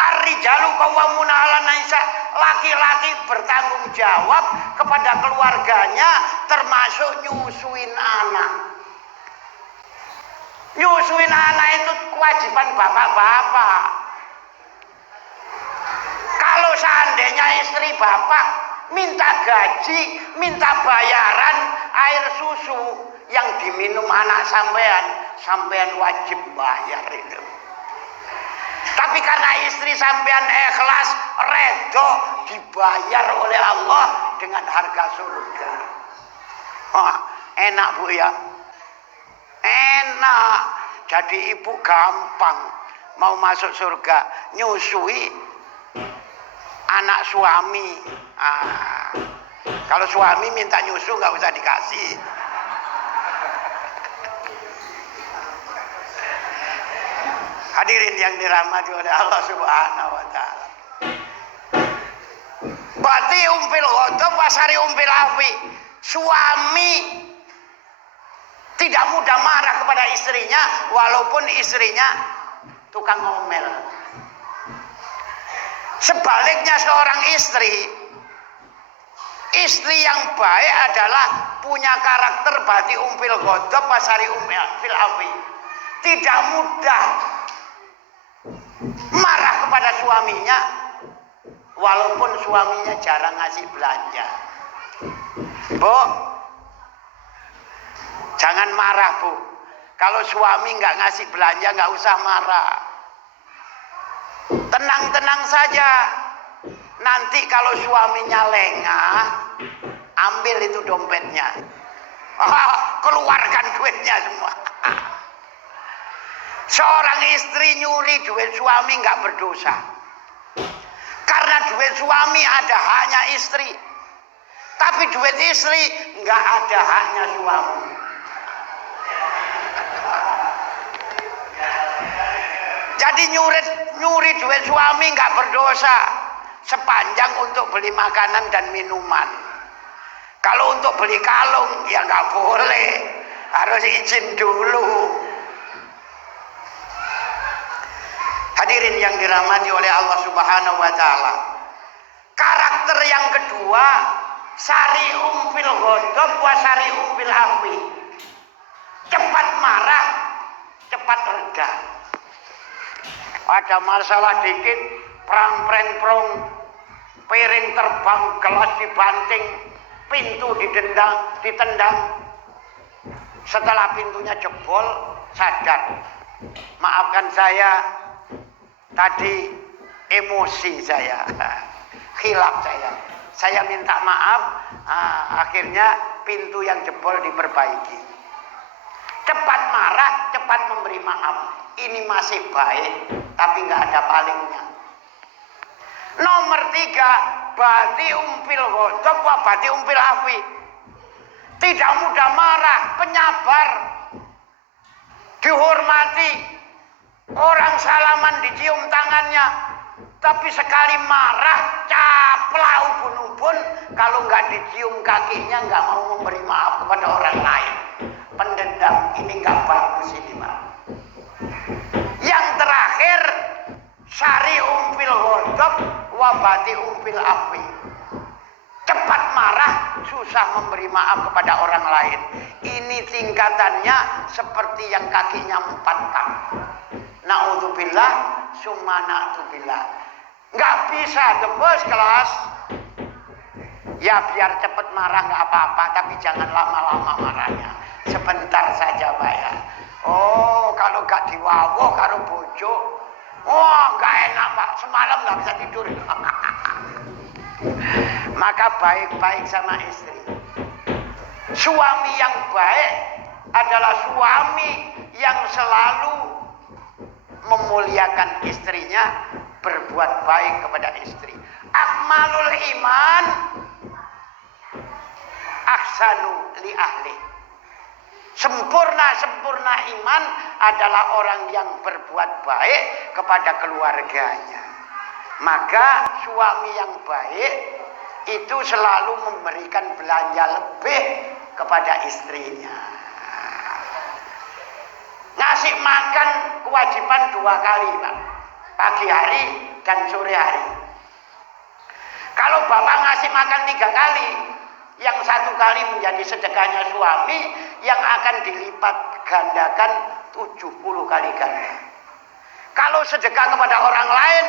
Ar-rijalu qawwamuna 'alan nisa. Laki-laki bertanggung jawab kepada keluarganya, termasuk nyusuin anak. Nyusuin anak itu kewajiban bapak-bapak. Kalau seandainya istri bapak minta gaji, minta bayaran air susu yang diminum anak sampean wajib bayar itu. Tapi karena istri sampean ikhlas, redho, dibayar oleh Allah dengan harga surga. Oh, enak Bu ya. Enak. Jadi ibu gampang mau masuk surga, nyusui anak suami. Kalau suami minta nyusu nggak usah dikasih. Hadirin yang dirahmati oleh Allah Subhanahu wa taala. Berarti umpil ghadab wasari umpil afi. Suami tidak mudah marah kepada istrinya walaupun istrinya tukang ngomel. Sebaliknya seorang istri yang baik adalah punya karakter bati umpil ghadab wasari umpil afi. Tidak mudah marah kepada suaminya walaupun suaminya jarang ngasih belanja. Bu, jangan marah Bu. Kalau suami nggak ngasih belanja nggak usah marah. Tenang-tenang saja. Nanti kalau suaminya lengah, ambil itu dompetnya. Keluarkan duitnya semua. Seorang istri nyuri duit suami nggak berdosa. Karena duit suami ada haknya istri. Tapi duit istri nggak ada haknya suami. Jadi nyuri duit suami nggak berdosa. Sepanjang untuk beli makanan dan minuman. Kalau untuk beli kalung ya nggak boleh. Harus izin dulu. Hadirin yang dirahmati oleh Allah Subhanahu wa taala. Karakter yang kedua, sari'um fil ghadab wa sari'um fil afwi. Cepat marah, cepat reda. Ada masalah dikit, prang-preng-prong, piring terbang, gelas dibanting, pintu ditendang. Setelah pintunya jebol, sadar. Maafkan saya, tadi emosi saya, khilaf saya. Saya minta maaf, akhirnya pintu yang jebol diperbaiki. Cepat marah, cepat memberi maaf. Ini masih baik, tapi nggak ada palingnya. Nomor 3, bati umpil ghadab wa bati umpil afi. Tidak mudah marah, penyabar, dihormati. Orang salaman dicium tangannya, tapi sekali marah, caplak ubun-ubun. Kalau nggak dicium kakinya, nggak mau memberi maaf kepada orang lain. Pendendam, ini nggak bagus ini, Pak. Yang terakhir, syari umpil ghadab wa bati umpil afi. Cepat marah, susah memberi maaf kepada orang lain. Ini tingkatannya seperti yang kakinya 4 kaki. Na'udzubillah, summa na'udzubillah. Nggak bisa tebus kelas. Ya biar cepat marah nggak apa-apa, tapi jangan lama-lama marahnya. Sebentar saja Pak ya. Oh, kalau nggak diwawoh karo bojo, wah nggak enak Pak. Semalam nggak bisa tidur. Maka baik-baik sama istri. Suami yang baik adalah suami yang selalu memuliakan istrinya, berbuat baik kepada istri. Akmalul iman ahsanu li ahli. Sempurna iman adalah orang yang berbuat baik kepada keluarganya. Maka suami yang baik itu selalu memberikan belanja lebih kepada istrinya. Ngasih makan kewajiban 2 kali Pak. Pagi hari dan sore hari. Kalau bapak ngasih makan 3 kali, yang 1 kali menjadi sedekahnya suami, yang akan dilipat gandakan 70 kali ganda. Kalau sedekah kepada orang lain,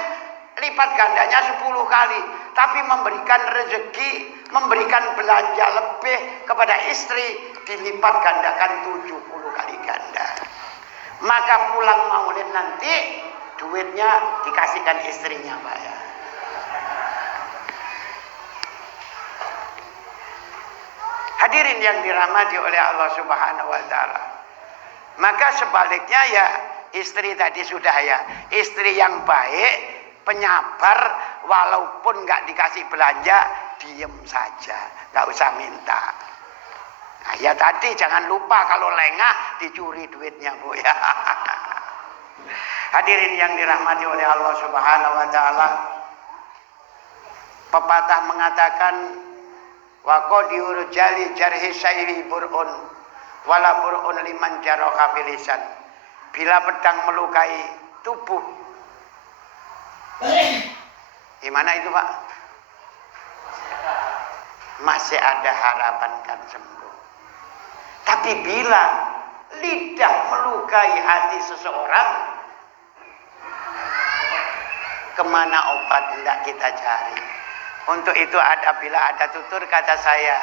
lipat gandanya 10 kali. Tapi memberikan rezeki, memberikan belanja lebih kepada istri, dilipat gandakan 70 kali ganda. Maka pulang maulid nanti, duitnya dikasihkan istrinya Pak ya. Hadirin yang dirahmati oleh Allah Subhanahu wa taala. Maka sebaliknya ya, istri tadi sudah ya, istri yang baik, penyabar, walaupun nggak dikasih belanja, diem saja, nggak usah minta. Nah, ya tadi jangan lupa kalau lengah dicuri duitnya Bu ya. Hadirin yang dirahmati oleh Allah Subhanahu wa taala. Pepatah mengatakan wa qadiur jali jarhi sayri burun wala burun liman jaraha bilisan. Bila pedang melukai tubuh, gimana itu Pak? Masih ada harapan kan sembuh. Tapi bila lidah melukai hati seseorang, kemana obat hendak kita cari? Untuk itu bila ada tutur kata saya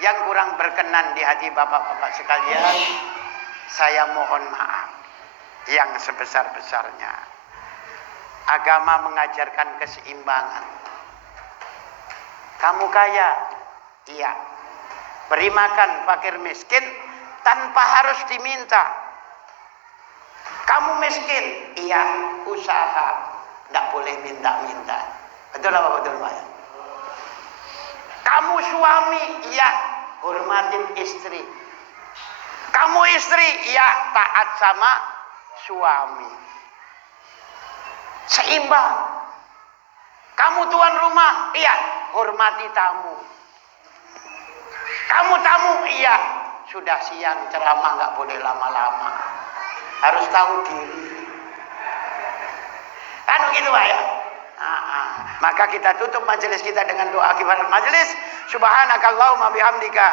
yang kurang berkenan di hati bapak-bapak sekalian, saya mohon maaf yang sebesar-besarnya. Agama mengajarkan keseimbangan. Kamu kaya? Iya. Beri makan fakir miskin tanpa harus diminta. Kamu miskin? Iya, usaha. Tidak boleh minta-minta. Betul apa betul Pak? Kamu suami? Iya, hormatin istri. Kamu istri? Iya, taat sama suami. Seimbang. Kamu tuan rumah? Iya, hormati tamu. Kamu tamu? Iya, sudah siang ceramah nggak boleh lama-lama. Harus tahu diri. Kan begitu Pak ya? Maka kita tutup majelis kita dengan doa kifarat majelis. Subhanakallahumma bihamdika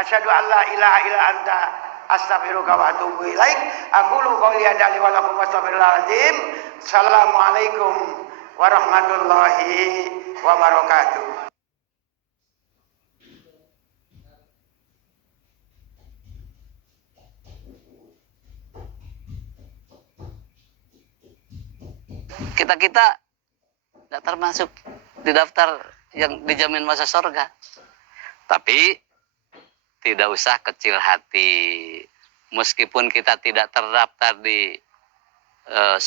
asyhadu an la ilaha illa anta astaghfiruka wa atubu ilaik. Aqulu qouli hadza li wa lakum wastaghfirullahaladzim. Assalamualaikum warahmatullahi wabarakatuh. Kita tidak termasuk di daftar yang dijamin masuk surga. Tapi tidak usah kecil hati. Meskipun kita tidak terdaftar di 10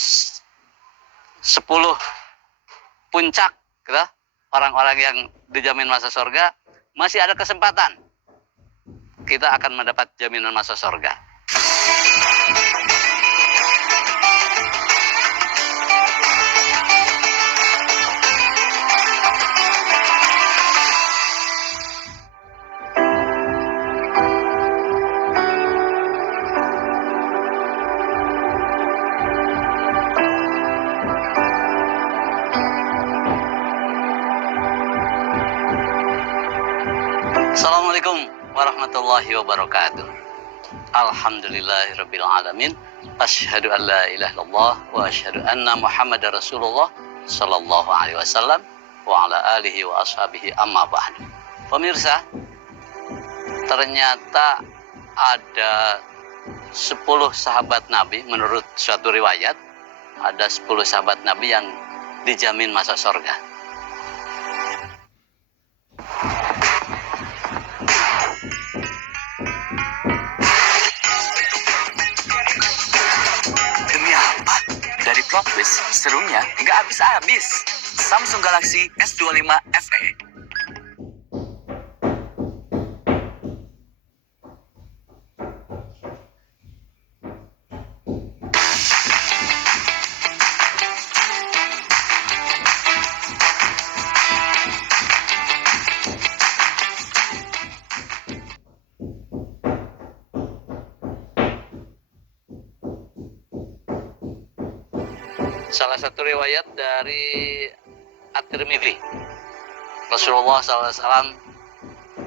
puncak gitu, orang-orang yang dijamin masuk surga, masih ada kesempatan kita akan mendapat jaminan masuk surga. Assalamualaikum warahmatullahi wabarakatuh. Alhamdulillahirabbil alamin. Asyhadu an la ilaha illallah wa asyhadu anna Muhammadar Rasulullah sallallahu alaihi wasallam wa ala alihi wa ashabihi amma ba'du. Pemirsa, ternyata ada 10 sahabat Nabi, menurut suatu riwayat ada 10 sahabat Nabi yang dijamin masuk surga. Dari plot twist, serunya nggak habis-habis. Samsung Galaxy S25 FE. Salah satu riwayat dari At-Tirmidzi, Rasulullah SAW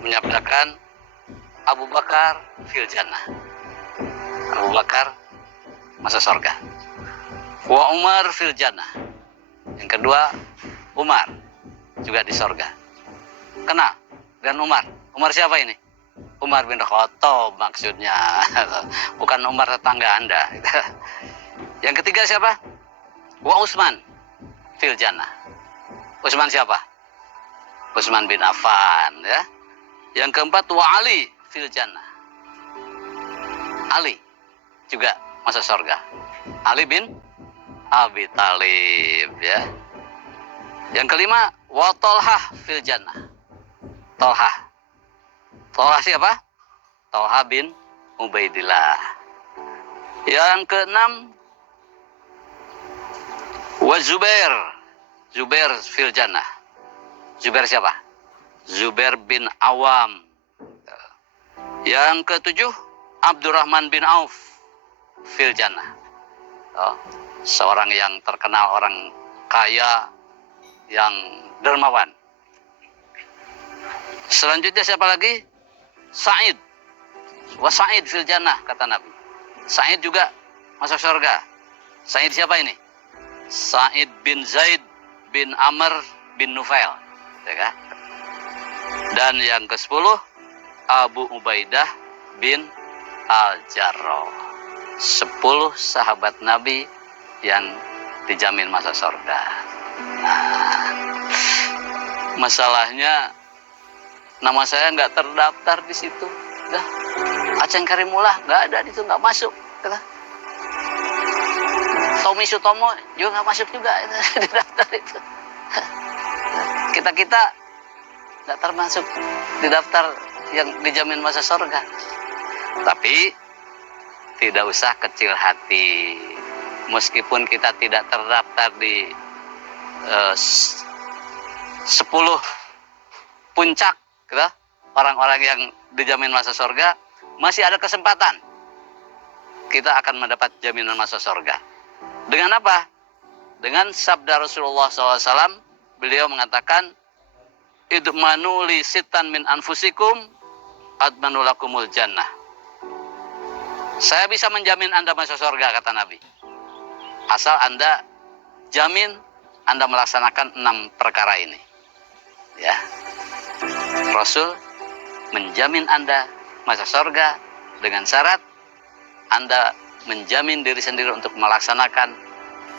menyabdakan, Abu Bakar fil jannah, Abu Bakar masuk surga. Wa Umar fil jannah, yang kedua Umar juga di surga. Kenal dengan Umar? Umar siapa ini? Umar bin Khattab maksudnya, bukan Umar tetangga Anda. Yang ketiga siapa? Wa Utsman fil jannah. Utsman siapa? Utsman bin Affan, ya. Yang keempat wa Ali fil jannah. Ali juga masuk surga. Ali bin Abi Thalib, ya. Yang kelima wa Thalhah fil jannah. Thalhah. Thalhah siapa? Thalhah bin Ubaidillah. Yang keenam wa Zubair. Zubair fil jannah. Zubair siapa? Zubair bin Awam. Yang ketujuh Abdurrahman bin Auf fil jannah. Seorang yang terkenal, orang kaya, yang dermawan. Selanjutnya siapa lagi? Sa'id. Wa Sa'id fil jannah, kata Nabi. Sa'id juga masuk surga. Sa'id siapa ini? Sa'id bin Zaid bin Amr bin Nufail, ya kan? Dan yang ke-10 Abu Ubaidah bin Al-Jarrah. 10 sahabat Nabi yang dijamin masuk surga. Nah, masalahnya nama saya nggak terdaftar di situ. Dah, Aceng Karimullah nggak ada di situ, nggak masuk. Tommy Sutomo juga nggak masuk juga di daftar itu. Kita nggak termasuk di daftar yang dijamin masuk surga. Tapi tidak usah kecil hati. Meskipun kita tidak terdaftar di 10 puncak gitu, orang-orang yang dijamin masuk surga, masih ada kesempatan kita akan mendapat jaminan masuk surga. Dengan apa? Dengan sabda Rasulullah SAW, beliau mengatakan, idmanu li sitan min anfusikum admanu lakumul jannah. Saya bisa menjamin Anda masuk surga, kata Nabi. Asal Anda jamin Anda melaksanakan 6 perkara ini. Ya. Rasul menjamin Anda masuk surga dengan syarat Anda menjamin diri sendiri untuk melaksanakan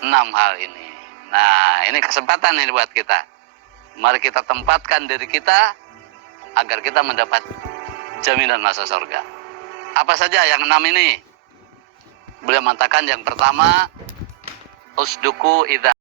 6 hal ini. Nah, ini kesempatan ini buat kita. Mari kita tempatkan diri kita agar kita mendapat jaminan masuk surga. Apa saja yang 6 ini? Beliau mengatakan yang pertama, usduku idza